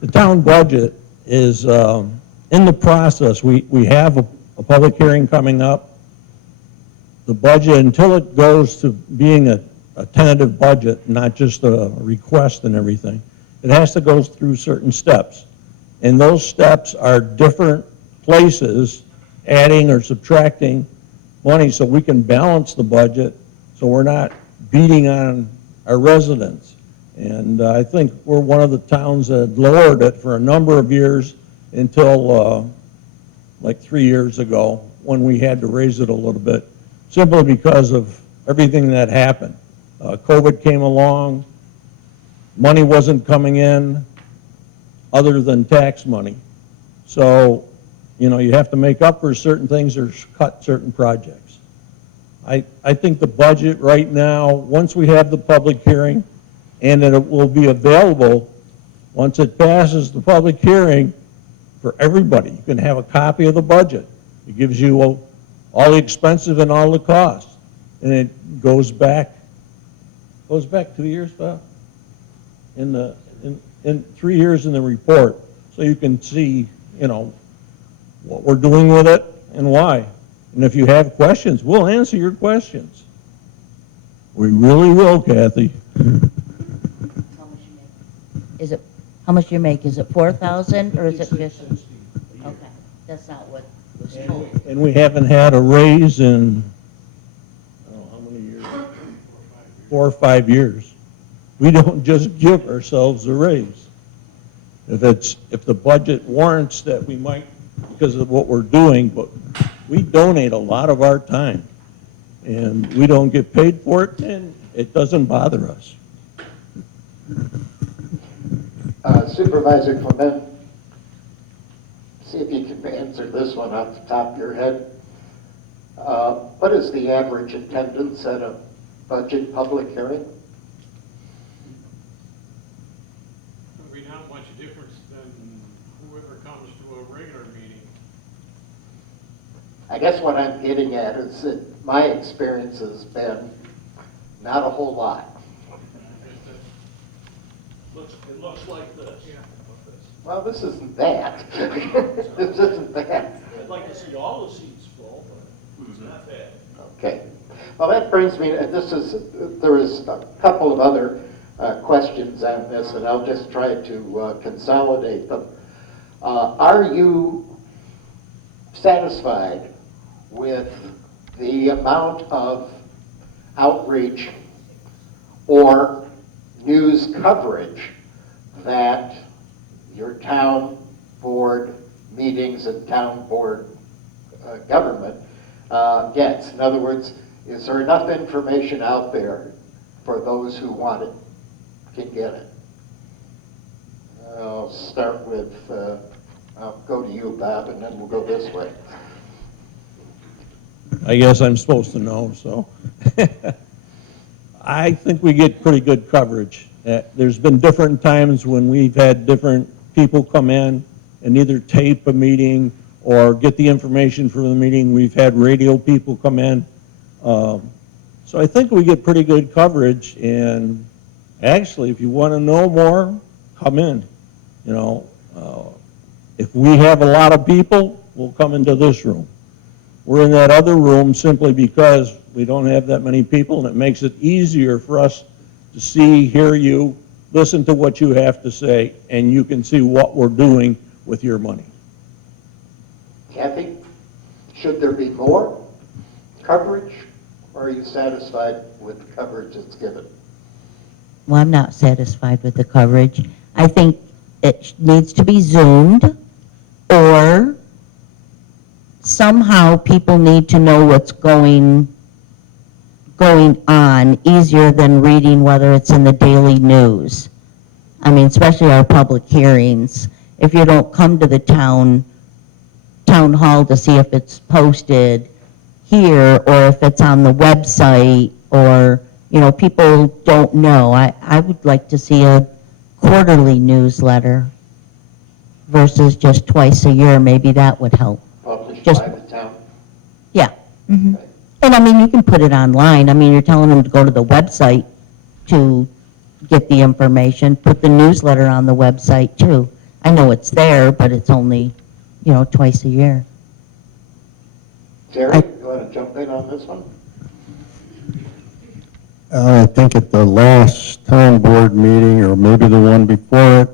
The town budget is in the process. We have a public hearing coming up. The budget, until it goes to being a tentative budget, not just a request and everything, it has to go through certain steps. And those steps are different places, adding or subtracting money so we can balance the budget so we're not beating on our residents. And I think we're one of the towns that lowered it for a number of years until like 3 years ago when we had to raise it a little bit, simply because of everything that happened. COVID came along, money wasn't coming in other than tax money. So, you know, you have to make up for certain things or cut certain projects. I think the budget right now, once we have the public hearing, and that it will be available once it passes the public hearing for everybody. You can have a copy of the budget. It gives you all the expenses and all the costs. And it goes back 2 years, Bob? In 3 years in the report. So you can see, you know, what we're doing with it and why. And if you have questions, we'll answer your questions. We really will, Kathy. Is it, how much you make? Is it 4,000 or is it 50? Okay, that's not what was told. And we haven't had a raise in, I don't know how many years, 4 or 5 years. We don't just give ourselves a raise. If the budget warrants that, we might, because of what we're doing, but we donate a lot of our time and we don't get paid for it, and it doesn't bother us. Supervisor Clement, see if you can answer this one off the top of your head. What is the average attendance at a budget public hearing? There'll be not much difference than whoever comes to a regular meeting. I guess what I'm getting at is that my experience has been not a whole lot. It looks like this. Well, this isn't that. This isn't that. I'd like to see all the seats full, but it's not bad. Okay. Well, that brings me, there is a couple of other questions on this, and I'll just try to consolidate them. Are you satisfied with the amount of outreach or news coverage that your town board meetings and town board government gets? In other words, is there enough information out there for those who want it, can get it? I'll start with, I'll go to you, Bob, and then we'll go this way. I guess I'm supposed to know, so. I think we get pretty good coverage. There's been different times when we've had different people come in and either tape a meeting or get the information from the meeting. We've had radio people come in. So I think we get pretty good coverage, and actually, if you want to know more, come in. You know, if we have a lot of people, we'll come into this room. We're in that other room simply because we don't have that many people, and it makes it easier for us to see, hear you, listen to what you have to say, and you can see what we're doing with your money. Cathy, should there be more coverage, or are you satisfied with the coverage that's given? Well, I'm not satisfied with the coverage. I think it needs to be Zoomed, or somehow people need to know what's going on easier than reading whether it's in the daily news. I mean, especially our public hearings. If you don't come to the town hall to see if it's posted here or if it's on the website, or, you know, people don't know. I would like to see a quarterly newsletter versus just twice a year. Maybe that would help. Published Just- by the town? Yeah. Mhm. Okay. And I mean, you can put it online. I mean, you're telling them to go to the website to get the information. Put the newsletter on the website too. I know it's there, but it's only, you know, twice a year. Jerry, you want to jump in on this one? I think at the last town board meeting, or maybe the one before it,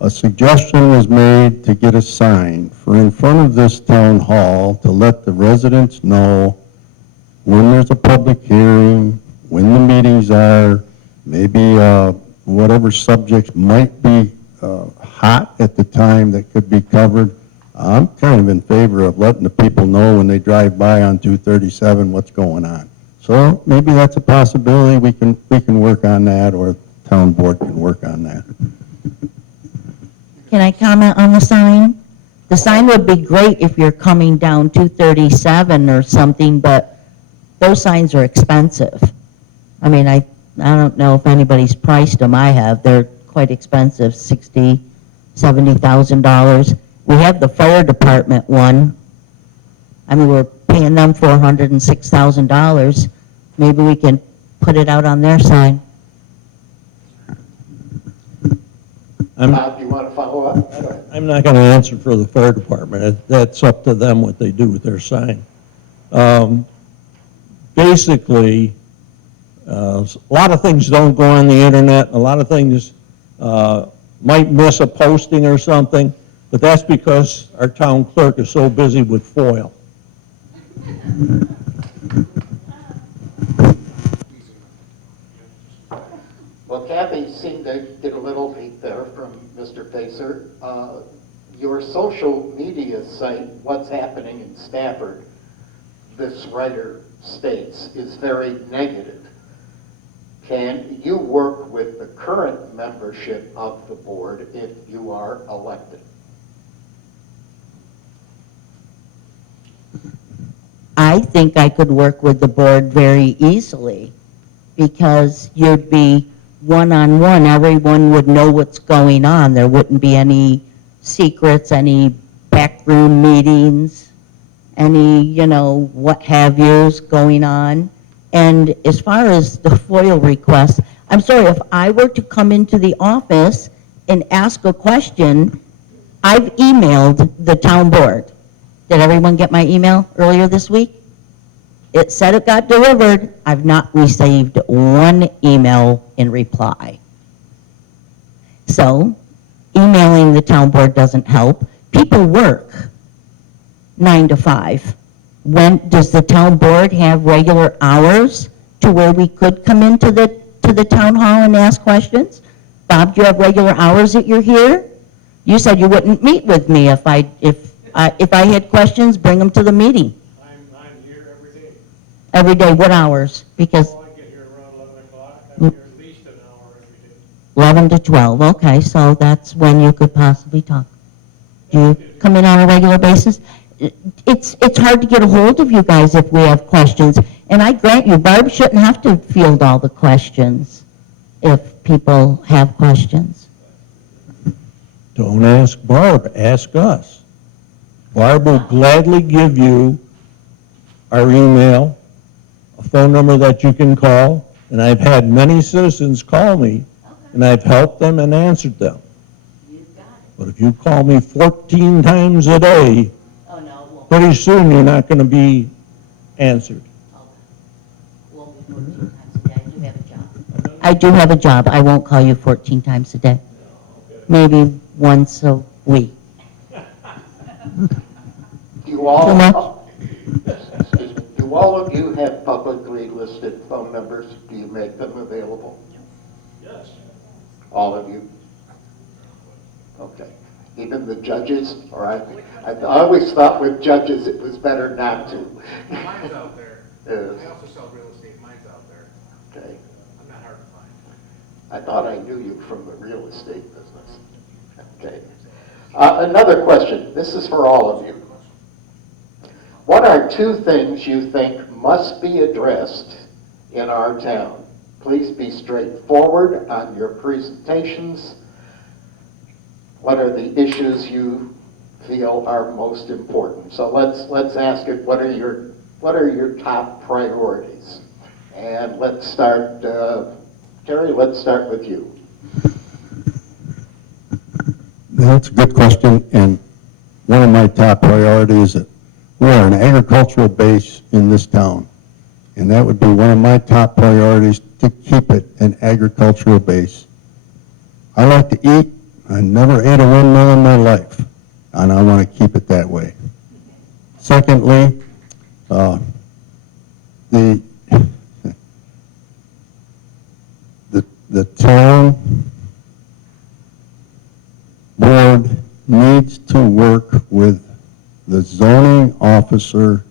a suggestion was made to get a sign for in front of this town hall to let the residents know when there's a public hearing, when the meetings are, maybe whatever subjects might be hot at the time that could be covered. I'm kind of in favor of letting the people know when they drive by on 237 what's going on. So maybe that's a possibility. We can work on that, or town board can work on that. Can I comment on the sign? The sign would be great if you're coming down 237 or something, but those signs are expensive. I mean, I don't know if anybody's priced them. I have. They're quite expensive, $60,000, $70,000. We have the fire department one. I mean, we're paying them $406,000. Maybe we can put it out on their sign. Bob, do you want to follow up? I'm not going to answer for the fire department. That's up to them what they do with their sign. Basically, a lot of things don't go on the internet. A lot of things might miss a posting or something, but that's because our town clerk is so busy with FOIL. Well, Cathy seemed to get a little heat there from Mr. Pacer. Your social media site, What's Happening in Stafford, this writer states, is very negative. Can you work with the current membership of the board if you are elected? I think I could work with the board very easily, because you'd be one-on-one. Everyone would know what's going on. There wouldn't be any secrets, any backroom meetings, any, you know, what have yous going on. And as far as the FOIL request, I'm sorry, if I were to come into the office and ask a question, I've emailed the town board. Did everyone get my email earlier this week? It said it got delivered. I've not received one email in reply. So emailing the town board doesn't help. People work 9 to 5. When does the town board have regular hours to where we could come into the town hall and ask questions? Bob, do you have regular hours that you're here? You said you wouldn't meet with me if I had questions, bring them to the meeting. I'm here every day. Every day, what hours? Because I get here around 11 o'clock. I'm here at least an hour every day. 11 to 12, okay, so that's when you could possibly talk. Do you come in on a regular basis? It's hard to get a hold of you guys if we have questions, and I grant you, Barb shouldn't have to field all the questions if people have questions. Don't ask Barb, ask us. Barb will gladly give you our email, a phone number that you can call, and I've had many citizens call me, and I've helped them and answered them. But if you call me 14 times a day, pretty soon you're not going to be answered. I do have a job. I won't call you 14 times a day. Maybe once a week. Do all of you have publicly listed phone numbers? Do you make them available? Yes. All of you? Okay. Even the judges? All right. I always thought with judges it was better not to. Mine's out there. Yes. I also sell real estate. Mine's out there. Okay. I'm not hard to find. I thought I knew you from the real estate business. Okay. Another question. This is for all of you. What are 2 things you think must be addressed in our town? Please be straightforward on your presentations. What are the issues you feel are most important? So let's ask it. What are your top priorities? And let's start. Terry, let's start with you. That's a good question, and one of my top priorities is that we are an agricultural base in this town, and that would be one of my top priorities, to keep it an agricultural base. I like to eat. I never ate a windmill in my life, and I want to keep it that way. Secondly, the town board needs to work with the zoning officer,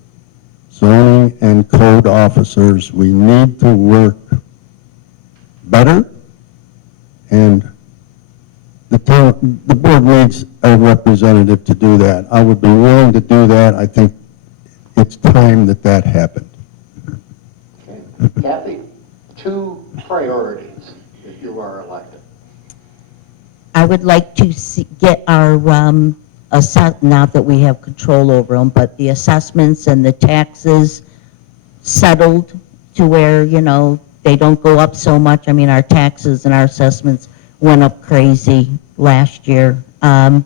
zoning and code officers. We need to work better, and the board needs a representative to do that. I would be willing to do that. I think it's time that happened. Okay. Cathy, 2 priorities if you are elected. I would like to get our, not that we have control over them, but the assessments and the taxes settled to where, they don't go up so much. I mean, our taxes and our assessments went up crazy last year. And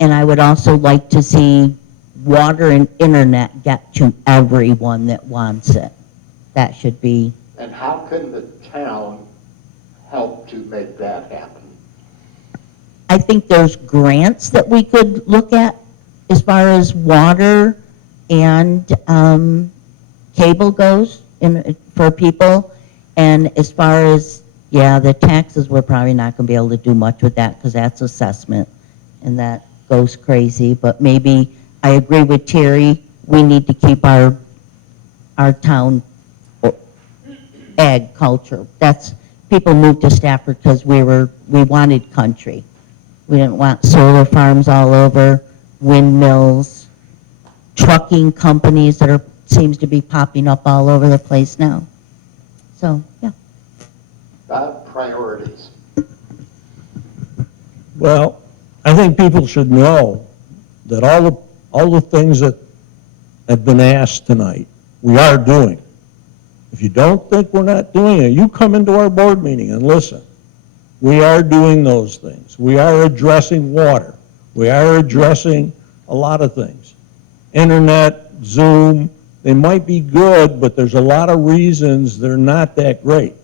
I would also like to see water and internet get to everyone that wants it. That should be. And how can the town help to make that happen? I think there's grants that we could look at as far as water and cable goes for people. And as far as, the taxes, we're probably not going to be able to do much with that because that's assessment and that goes crazy. But maybe, I agree with Terry, we need to keep our town ag culture. People moved to Stafford because we wanted country. We didn't want solar farms all over, windmills, trucking companies that seems to be popping up all over the place now. So, yeah. Priorities. Well, I think people should know that all the things that have been asked tonight, we are doing. If you don't think we're not doing it, you come into our board meeting and listen. We are doing those things. We are addressing water. We are addressing a lot of things. Internet, Zoom, they might be good, but there's a lot of reasons they're not that great,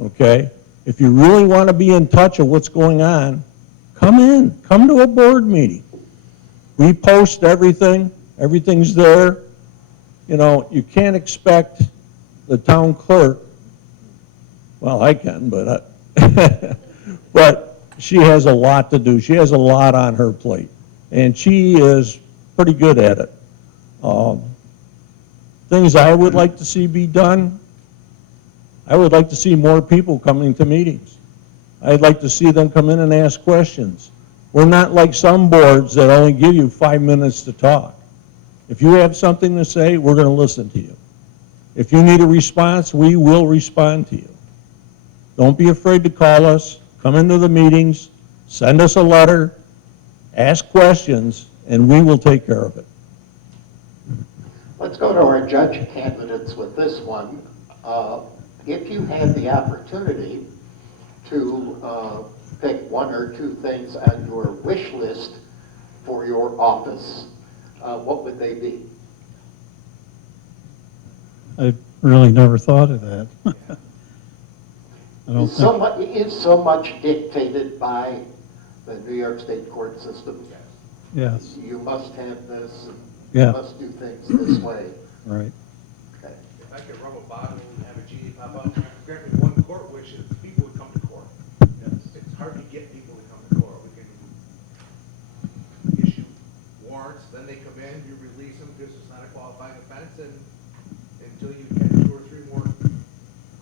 okay? If you really want to be in touch of what's going on, come to a board meeting. We post everything, everything's there. You know, you can't expect the town clerk, well, I can, but but she has a lot to do. She has a lot on her plate, and she is pretty good at it. Things I would like to see be done, I would like to see more people coming to meetings. I'd like to see them come in and ask questions. We're not like some boards that only give you 5 minutes to talk. If you have something to say, we're going to listen to you. If you need a response, we will respond to you. Don't be afraid to call us, come into the meetings, send us a letter, ask questions, and we will take care of it. Let's go to our judge candidates with this one. If you had the opportunity to pick one or two things on your wish list for your office, what would they be? I really never thought of that. I don't think, Is so much dictated by the New York State court system? yes, You must have this, and Yeah. you must do things this way. right. Okay. If I could rub a bottle and have a genie pop out, grant me one court wish, is people would come to court. It's hard to get people to come to court. We can issue warrants, then they come in, you release them because it's not a qualifying offense, and until you get 2 or 3 more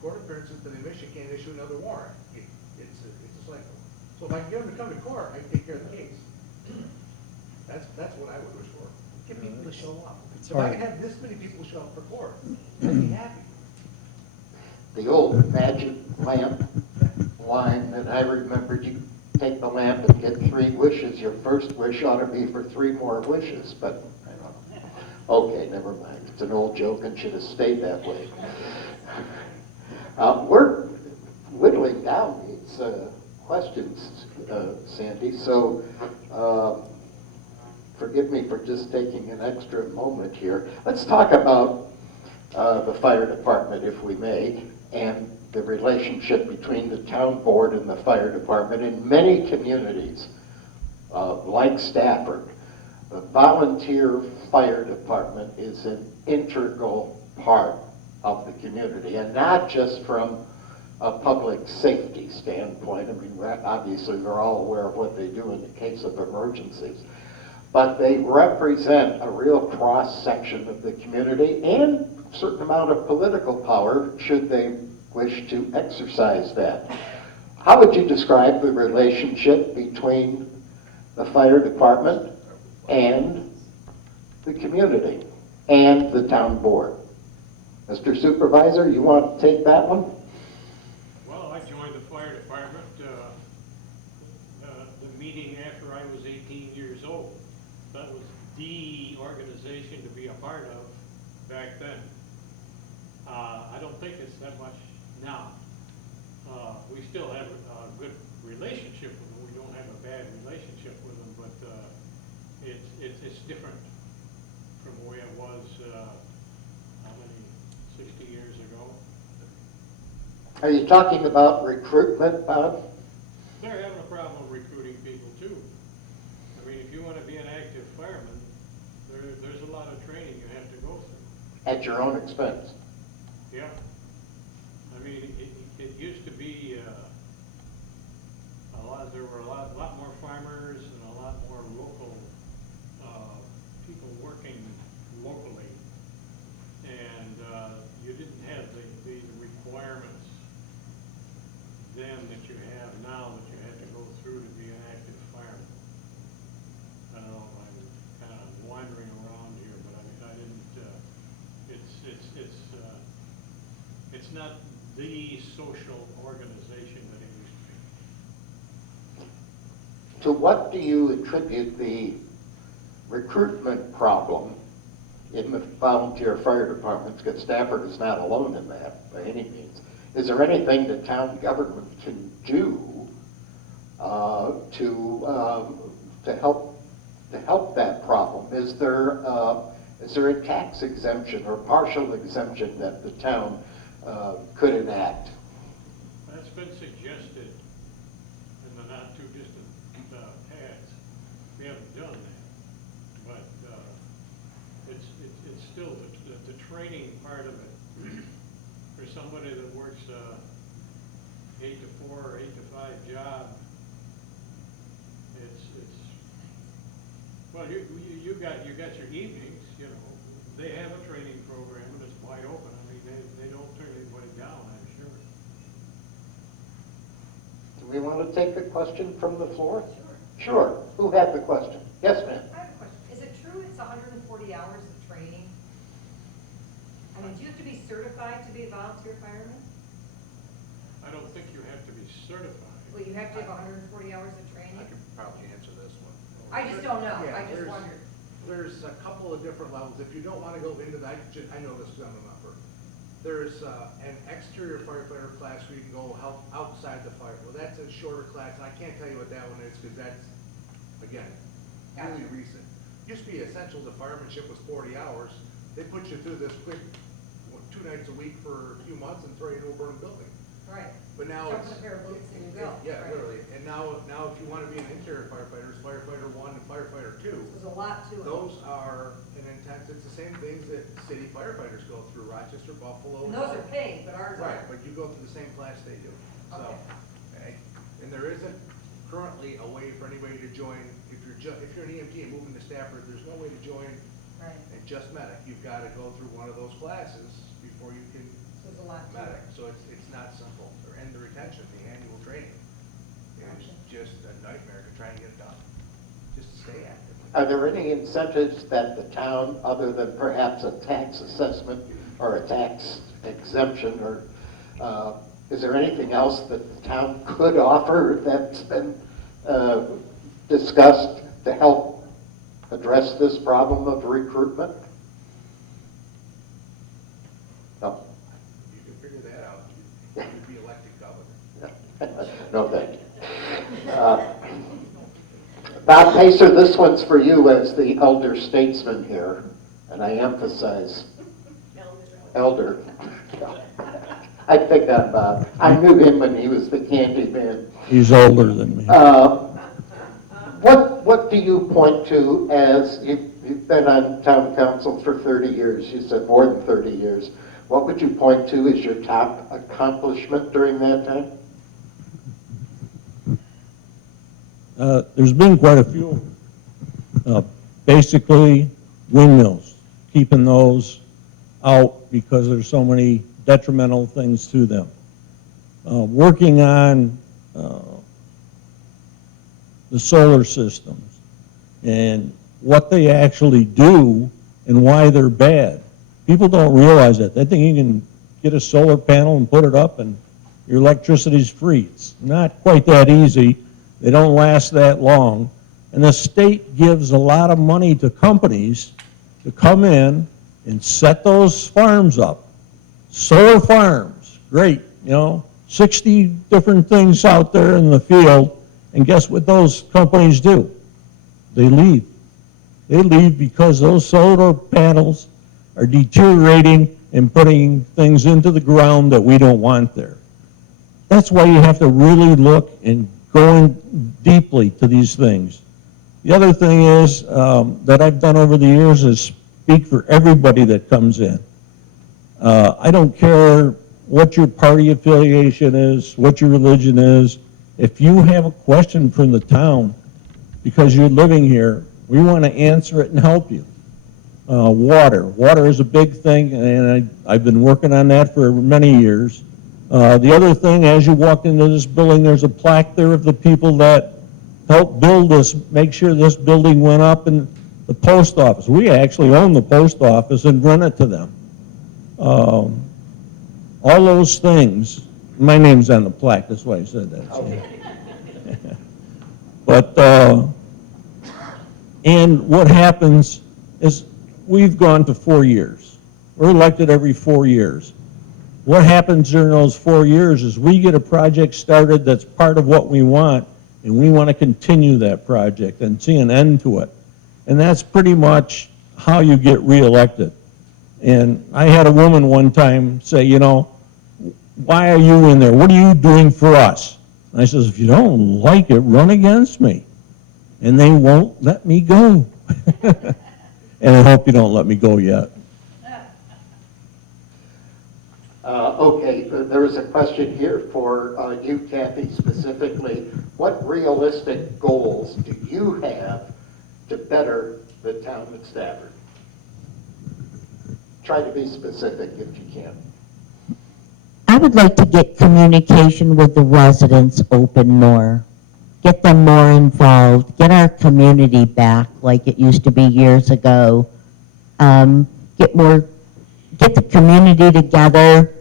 court appearances to the mission, can't issue another warrant. It's a cycle. So if I can get them to come to court, I can take care of the case. That's what I would wish for. Get people to show up. If I could have this many people show up for court, I'd be happy. The old magic lamp line that I remembered, you take the lamp and get 3 wishes. Your first wish ought to be for 3 more wishes, but I don't know. Okay, never mind. It's an old joke and should have stayed that way. We're whittling down these questions, Sandy, so forgive me for just taking an extra moment here. Let's talk about the fire department, if we may, and the relationship between the town board and the fire department. In many communities, like Stafford, the volunteer fire department is an integral part of the community, and not just from a public safety standpoint. I mean, obviously we're all aware of what they do in the case of emergencies, but they represent a real cross-section of the community and a certain amount of political power should they wish to exercise that. How would you describe the relationship between the fire department and the community and the town board? Mr. Supervisor, you want to take that one? Well, I joined the fire department, the meeting after I was 18 years old. That was the organization to be a part of back then. I don't think it's that much now. We still have a good relationship with them. We don't have a bad relationship with them, but it's different from the way it was, how many, 60 years ago. Are you talking about recruitment, Bob? They're having a problem recruiting people too. I mean, if you want to be an active fireman, there's a lot of training you have to go through. At your own expense? Yeah. I mean, it used to be there were a lot more farmers and a lot more local people working locally, and you didn't have the requirements then that you have now that you have to go through to be an active fireman. I don't know, I'm kind of wandering around here, but I didn't, it's not the social organization that it used to be. To what do you attribute the recruitment problem in the volunteer fire departments? Because Stafford is not alone in that by any means. Is there anything the town government can do to help that problem? Is there a tax exemption or partial exemption that the town could enact? That's been suggested the training part of it, for somebody that works 8 to 4 or 8 to 5 job, it's well, you got your evenings, you know. They have a training program and it's wide open. I mean, they don't turn anybody down, I'm sure. Do we want to take a question from the floor? Sure. Who had the question? Yes, ma'am. I have a question. Is it true it's 140 hours of training? I mean, do you have to be certified to be a volunteer fireman? I don't think you have to be certified. Well, you have to have 140 hours of training? I can probably answer this one. I just don't know. Yeah, I just there's- wondered. There's a couple of different levels. If you don't want to go into that, I know this because I'm a member. There's an exterior firefighter class where you can go help outside the fire. Well, that's a shorter class, and I can't tell you what that one is because that's, again, really Gotcha. recent. Used to be Essentials of Firemanship was 40 hours. They put you through this quick, 2 nights a week for a few months and throw you into a burning building. Right. But now Jump it's. in a pair of boots and you go. Yeah, Right. literally. And now if you want to be an interior firefighter, it's firefighter 1 and firefighter 2. There's a lot to it. Those are an intense, it's the same things that city firefighters go through, Rochester, Buffalo. And those are paid, but ours Right, aren't. but you go through the same class they do. So, and there isn't currently a way for anybody to join, if you're an EMT and moving to Stafford, there's no way to join Right. and just medic. You've got to go through one of those classes before you can So there's a lot to medic. it. So it's not simple. And the retention, the annual training, is Gotcha. just a nightmare to try and get it done. Just to stay active. Are there any incentives that the town, other than perhaps a tax assessment or a tax exemption, or is there anything else that the town could offer that's been discussed to help address this problem of recruitment? No. You can figure that out. You'd be elected governor. No, thank you. Bob Pacer, this one's for you as the elder statesman here, and I emphasize elder. I picked on Bob. I knew him when he was the candy man. He's older than me. What do you point to as, you've been on town council for 30 years, you said more than 30 years. What would you point to as your top accomplishment during that time? There's been quite a few. Basically, windmills, keeping those out because there's so many detrimental things to them. Working on the solar systems and what they actually do and why they're bad. People don't realize that. They think you can get a solar panel and put it up and your electricity's free. It's not quite that easy. They don't last that long. And the state gives a lot of money to companies to come in and set those farms up. Solar farms, great, 60 different things out there in the field. And guess what those companies do? They leave. They leave because those solar panels are deteriorating and putting things into the ground that we don't want there. That's why you have to really look and go in deeply to these things. The other thing is that I've done over the years is speak for everybody that comes in. I don't care what your party affiliation is, what your religion is. If you have a question from the town because you're living here, we want to answer it and help you. Water is a big thing, and I've been working on that for many years. The other thing, as you walk into this building, there's a plaque there of the people that helped build this, make sure this building went up, and the post office. We actually own the post office and rent it to them. All those things, my name's on the plaque, that's why I said that. So. But, and what happens is we've gone to 4 years. We're elected every 4 years. What happens during those 4 years is we get a project started that's part of what we want, and we want to continue that project and see an end to it. And that's pretty much how you get reelected. And I had a woman one time say, why are you in there? What are you doing for us? And I says, if you don't like it, run against me. And they won't let me go. And I hope you don't let me go yet. Okay, there is a question here for you, Cathy, specifically. What realistic goals do you have to better the town of Stafford? Try to be specific if you can. I would like to get communication with the residents open more, get them more involved, get our community back like it used to be years ago. Get the community together,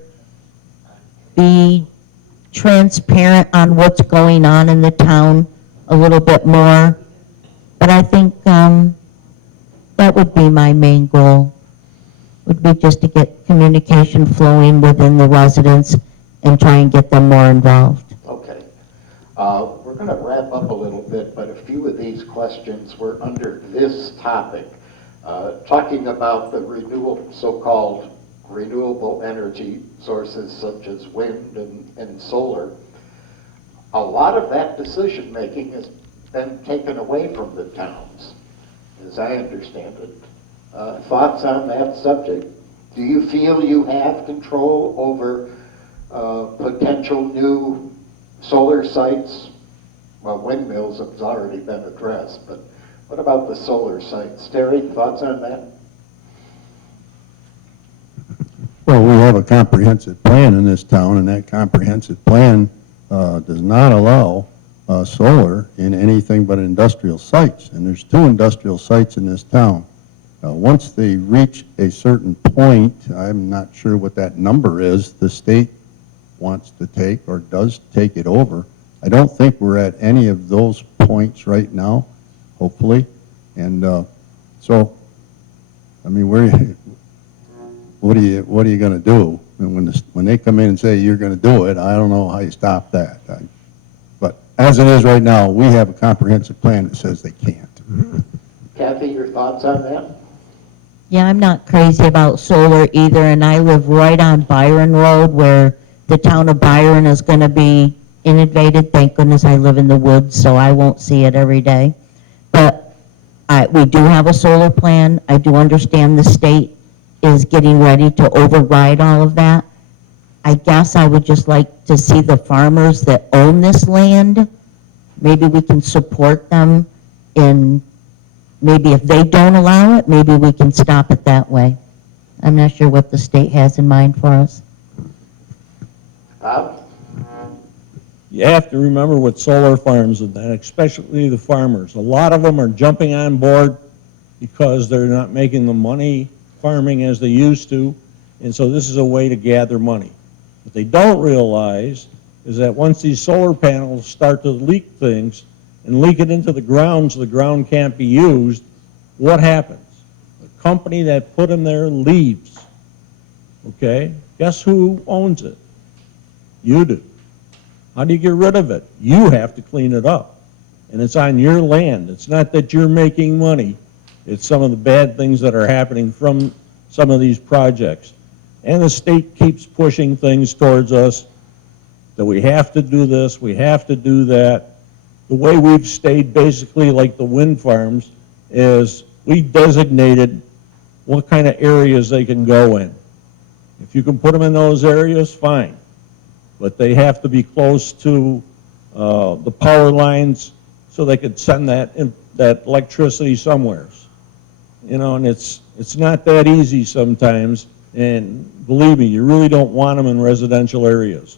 be transparent on what's going on in the town a little bit more. But I think that would be my main goal, would be just to get communication flowing within the residents and try and get them more involved. Okay. We're going to wrap up a little bit, but a few of these questions were under this topic, talking about the so-called renewable energy sources such as wind and solar. A lot of that decision-making has been taken away from the towns, as I understand it. Thoughts on that subject? Do you feel you have control over potential new solar sites? Well, windmills have already been addressed, but what about the solar sites? Terry, thoughts on that? Well, we have a comprehensive plan in this town, and that comprehensive plan does not allow solar in anything but industrial sites. And there's 2 industrial sites in this town. Once they reach a certain point, I'm not sure what that number is, the state wants to take or does take it over. I don't think we're at any of those points right now, hopefully. And so, I mean, what are you going to do? And when they come in and say you're going to do it, I don't know how you stop that. But as it is right now, we have a comprehensive plan that says they can't. Cathy, your thoughts on that? Yeah, I'm not crazy about solar either, and I live right on Byron Road where the town of Byron is going to be inundated. Thank goodness I live in the woods, so I won't see it every day. But we do have a solar plan. I do understand the state is getting ready to override all of that. I guess I would just like to see the farmers that own this land, maybe we can support them in, maybe if they don't allow it, maybe we can stop it that way. I'm not sure what the state has in mind for us. Bob? You have to remember with solar farms, and especially the farmers, a lot of them are jumping on board because they're not making the money farming as they used to, and so this is a way to gather money. What they don't realize is that once these solar panels start to leak things and leak it into the ground so the ground can't be used, what happens? The company that put them there leaves. Okay? Guess who owns it? You do. How do you get rid of it? You have to clean it up. And it's on your land. It's not that you're making money. It's some of the bad things that are happening from some of these projects. And the state keeps pushing things towards us that we have to do this, we have to do that. The way we've stayed basically like the wind farms is we designated what kind of areas they can go in. If you can put them in those areas, fine. But they have to be close to the power lines so they could send that electricity somewhere. You know, and it's not that easy sometimes, and believe me, you really don't want them in residential areas.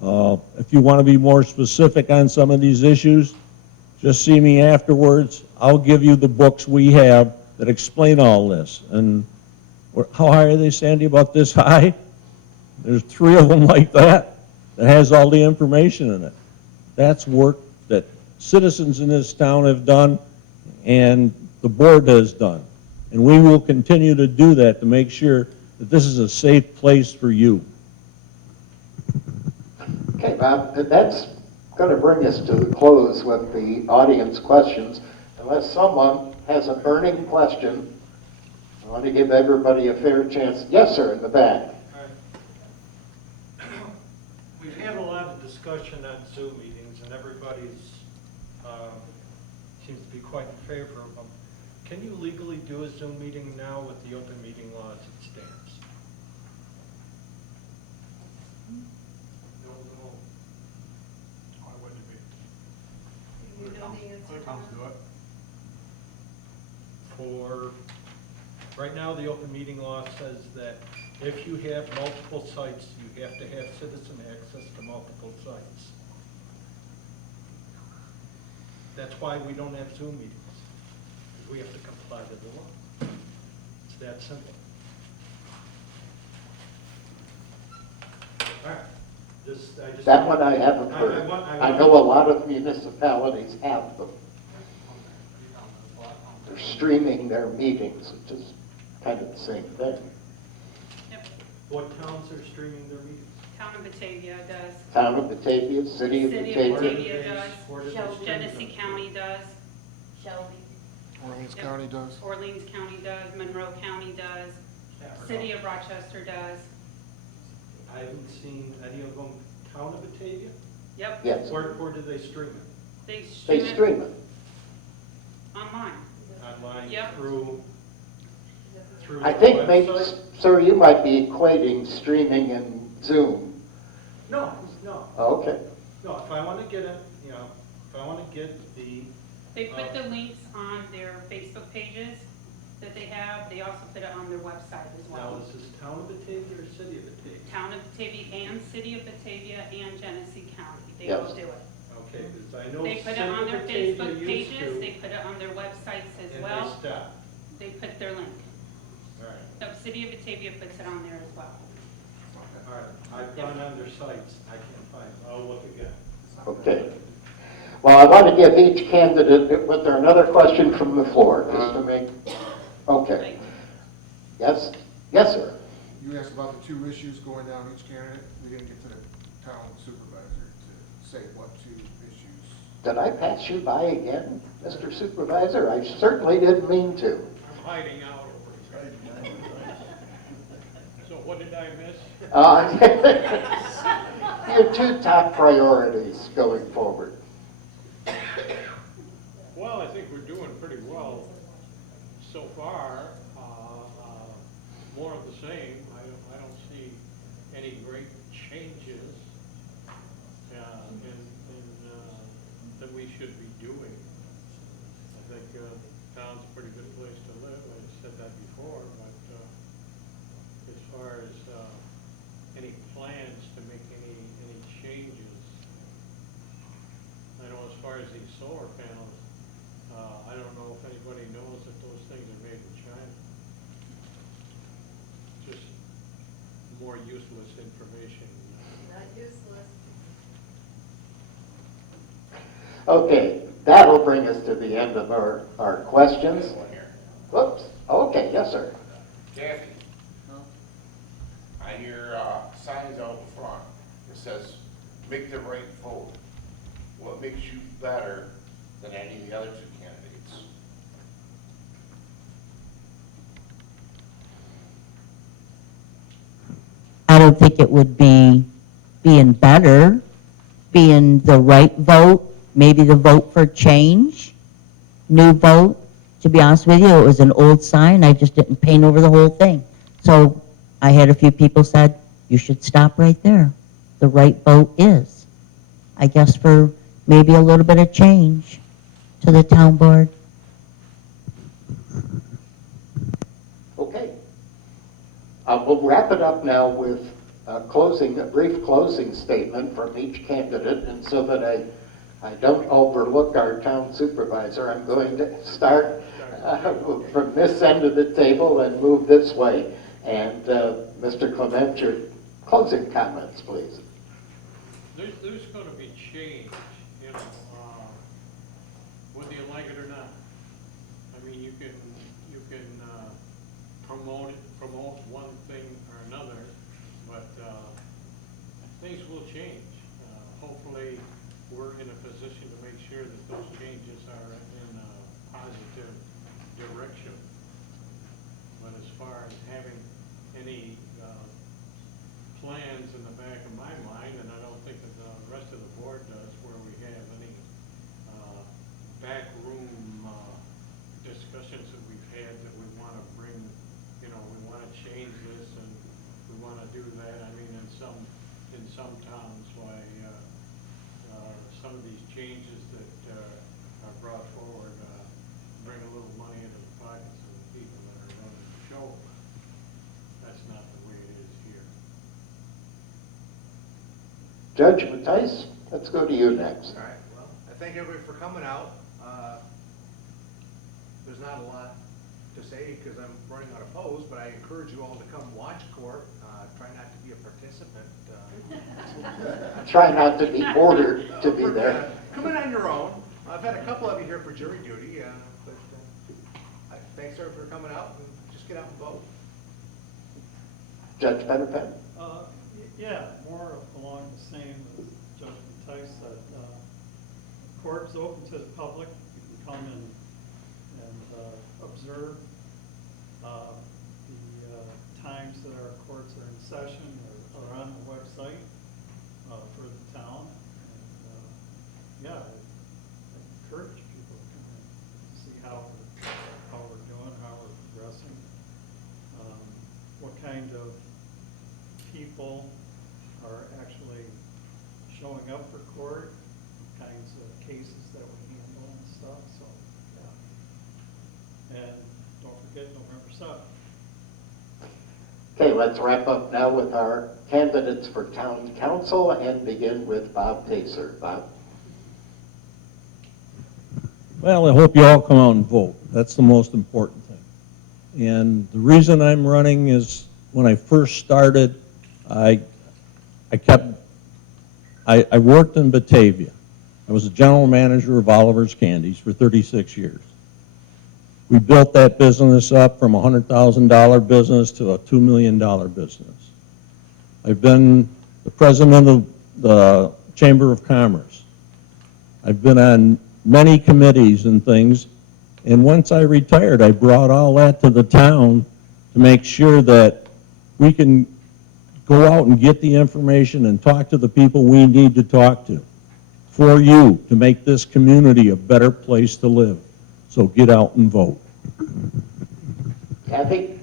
If you want to be more specific on some of these issues, just see me afterwards. I'll give you the books we have that explain all this. And how high are they, Sandy, about this high? There's 3 of them like that has all the information in it. That's work that citizens in this town have done and the board has done. And we will continue to do that to make sure that this is a safe place for you. Okay, Bob, that's going to bring us to the close with the audience questions. Unless someone has a burning question, I want to give everybody a fair chance. Yes, sir, in the back. We've had a lot of discussion on Zoom meetings, and everybody's seems to be quite in favor of them. Can you legally do a Zoom meeting now with the open meeting law as it stands? Towns do it. For, right now, the open meeting law says that if you have multiple sites, you have to have citizen access to multiple sites. That's why we don't have Zoom meetings. We have to comply to the law. It's that simple. All right. That one I haven't heard. I know a lot of municipalities have them. They're streaming their meetings, which is kind of the same thing. Yep. What towns are streaming their meetings? Town of Batavia does. Town of Batavia, City of Batavia. Batavia Where do they does. stream Genesee them? County does. Shelby. Orleans Yep. County does. Orleans County does. Monroe County does. City of Rochester does. I haven't seen any of them. Town of Batavia? Yep. Yes, Where do they stream it? They they stream it. online. Online Yep. through I the think maybe, website? sir, you might be equating streaming and Zoom. No. Okay. No, if I want to get it, if I want to get the, They put the links on their Facebook pages that they have. They also put it on their website as now well. is this Town of Batavia or City of Batavia? Town of Batavia and City of Batavia and Genesee County. They Yes. all do it. Okay, because I know They put City it of on their Batavia Facebook used pages. to, They put it on their websites as and well. they stopped. They put their link. All right, No, City of Batavia puts it on there as well. all right. I've gone on their sites. I can't find it. I'll look again. Okay. Well, I want to give each candidate, was there another question from the floor, just to make, okay. Yes, yes, sir. You asked about the two issues going down each candidate. We didn't get to the town supervisor to say what two issues. Did I pass you by again, Mr. Supervisor? I certainly didn't mean to. I'm hiding out over here. So what did I miss? Your two top priorities going forward. Well, I think we're doing pretty well so far. More of the same. I don't see any great changes that we should be doing. I think town's a pretty good place to live. I said that before, but as far as any plans to make any changes, I know as far as these solar panels, I don't know if anybody knows that those things are made in China. Just more useless information. Not useless. Okay, that'll bring us to the end of our questions. Whoops, okay, yes, sir. Cathy, on your signs out in front, it says, make the right vote. What makes you better than any of the other two candidates? I don't think it would be being better, being the right vote, maybe the vote for change, new vote. To be honest with you, it was an old sign, I just didn't paint over the whole thing. So I had a few people said, you should stop right there. The right vote is, I guess, for maybe a little bit of change to the town board. Okay. We'll wrap it up now with a brief closing statement from each candidate, and so that I don't overlook our town supervisor, I'm going to start from this end of the table and move this way. And Mr. Clement, your closing comments, please. There's going to be change, whether you like it or not. I mean, you can promote one thing or another, but things will change. Hopefully, we're in a position to make sure that those changes are in a positive direction. But as far as having any plans in the back of my mind, and I don't think that the rest of the board does, where we have any backroom discussions that we've had that we want to bring, we want to change this and we want to do that. I mean, in some towns, why some of these changes that are brought forward, bring a little money into the pockets of the people that are running the show. That's not the way it is here. Judge Mattice, let's go to you next. All right, well, I thank everybody for coming out. There's not a lot to say because I'm running out of pose, but I encourage you all to come watch court. Try not to be a participant. Try not to be ordered to be there. Come in on your own. I've had a couple of you here for jury duty, but thanks everyone for coming out and just get out and vote. Judge Penepent? Yeah, more along the same as Judge Mattice said. Court's open to the public. You can come and observe the times that our courts are in session or on the website for the town. And yeah, I encourage people to come in to see how we're doing, how we're progressing, what kind of people are actually showing up for court, kinds of cases that we handle and stuff, so, yeah. And don't forget November 7th. Okay, let's wrap up now with our candidates for town council and begin with Bob Pacer. Bob? Well, I hope you all come out and vote. That's the most important thing. And the reason I'm running is when I first started, I worked in Batavia. I was a general manager of Oliver's Candies for 36 years. We built that business up from a $100,000 business to a $2 million business. I've been the president of the Chamber of Commerce. I've been on many committees and things, and once I retired, I brought all that to the town to make sure that we can go out and get the information and talk to the people we need to talk to for you to make this community a better place to live. So get out and vote. Cathy?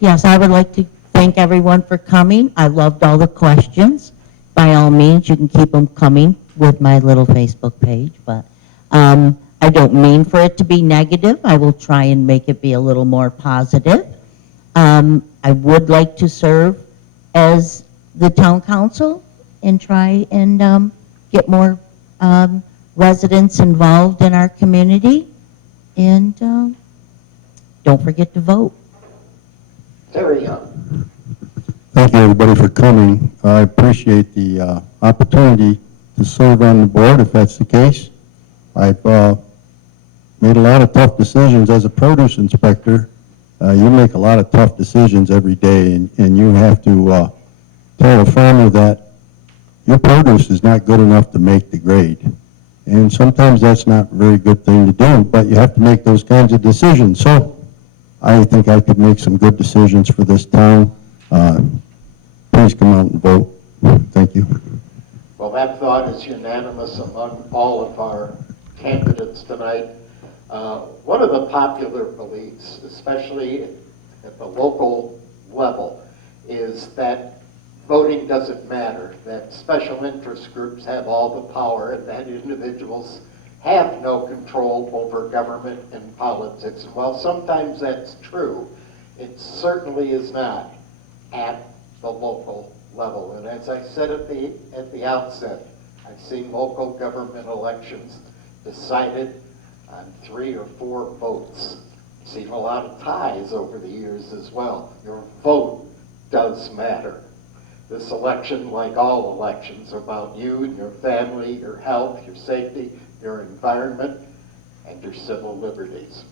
Yes, I would like to thank everyone for coming. I loved all the questions. By all means, you can keep them coming with my little Facebook page, but I don't mean for it to be negative. I will try and make it be a little more positive. I would like to serve as the town council and try and get more residents involved in our community. And don't forget to vote. Terry Young. Thank you, everybody, for coming. I appreciate the opportunity to serve on the board, if that's the case. I've made a lot of tough decisions as a produce inspector. You make a lot of tough decisions every day, and you have to tell a farmer that your produce is not good enough to make the grade. And sometimes that's not a very good thing to do, but you have to make those kinds of decisions. So I think I could make some good decisions for this town. Please come out and vote. Thank you. Well, that thought is unanimous among all of our candidates tonight. One of the popular beliefs, especially at the local level, is that voting doesn't matter, that special interest groups have all the power, and that individuals have no control over government and politics. While sometimes that's true, it certainly is not at the local level. And as I said at the outset, I've seen local government elections decided on 3 or 4 votes. I've seen a lot of ties over the years as well. Your vote does matter. This election, like all elections, are about you and your family, your health, your safety, your environment, and your civil liberties.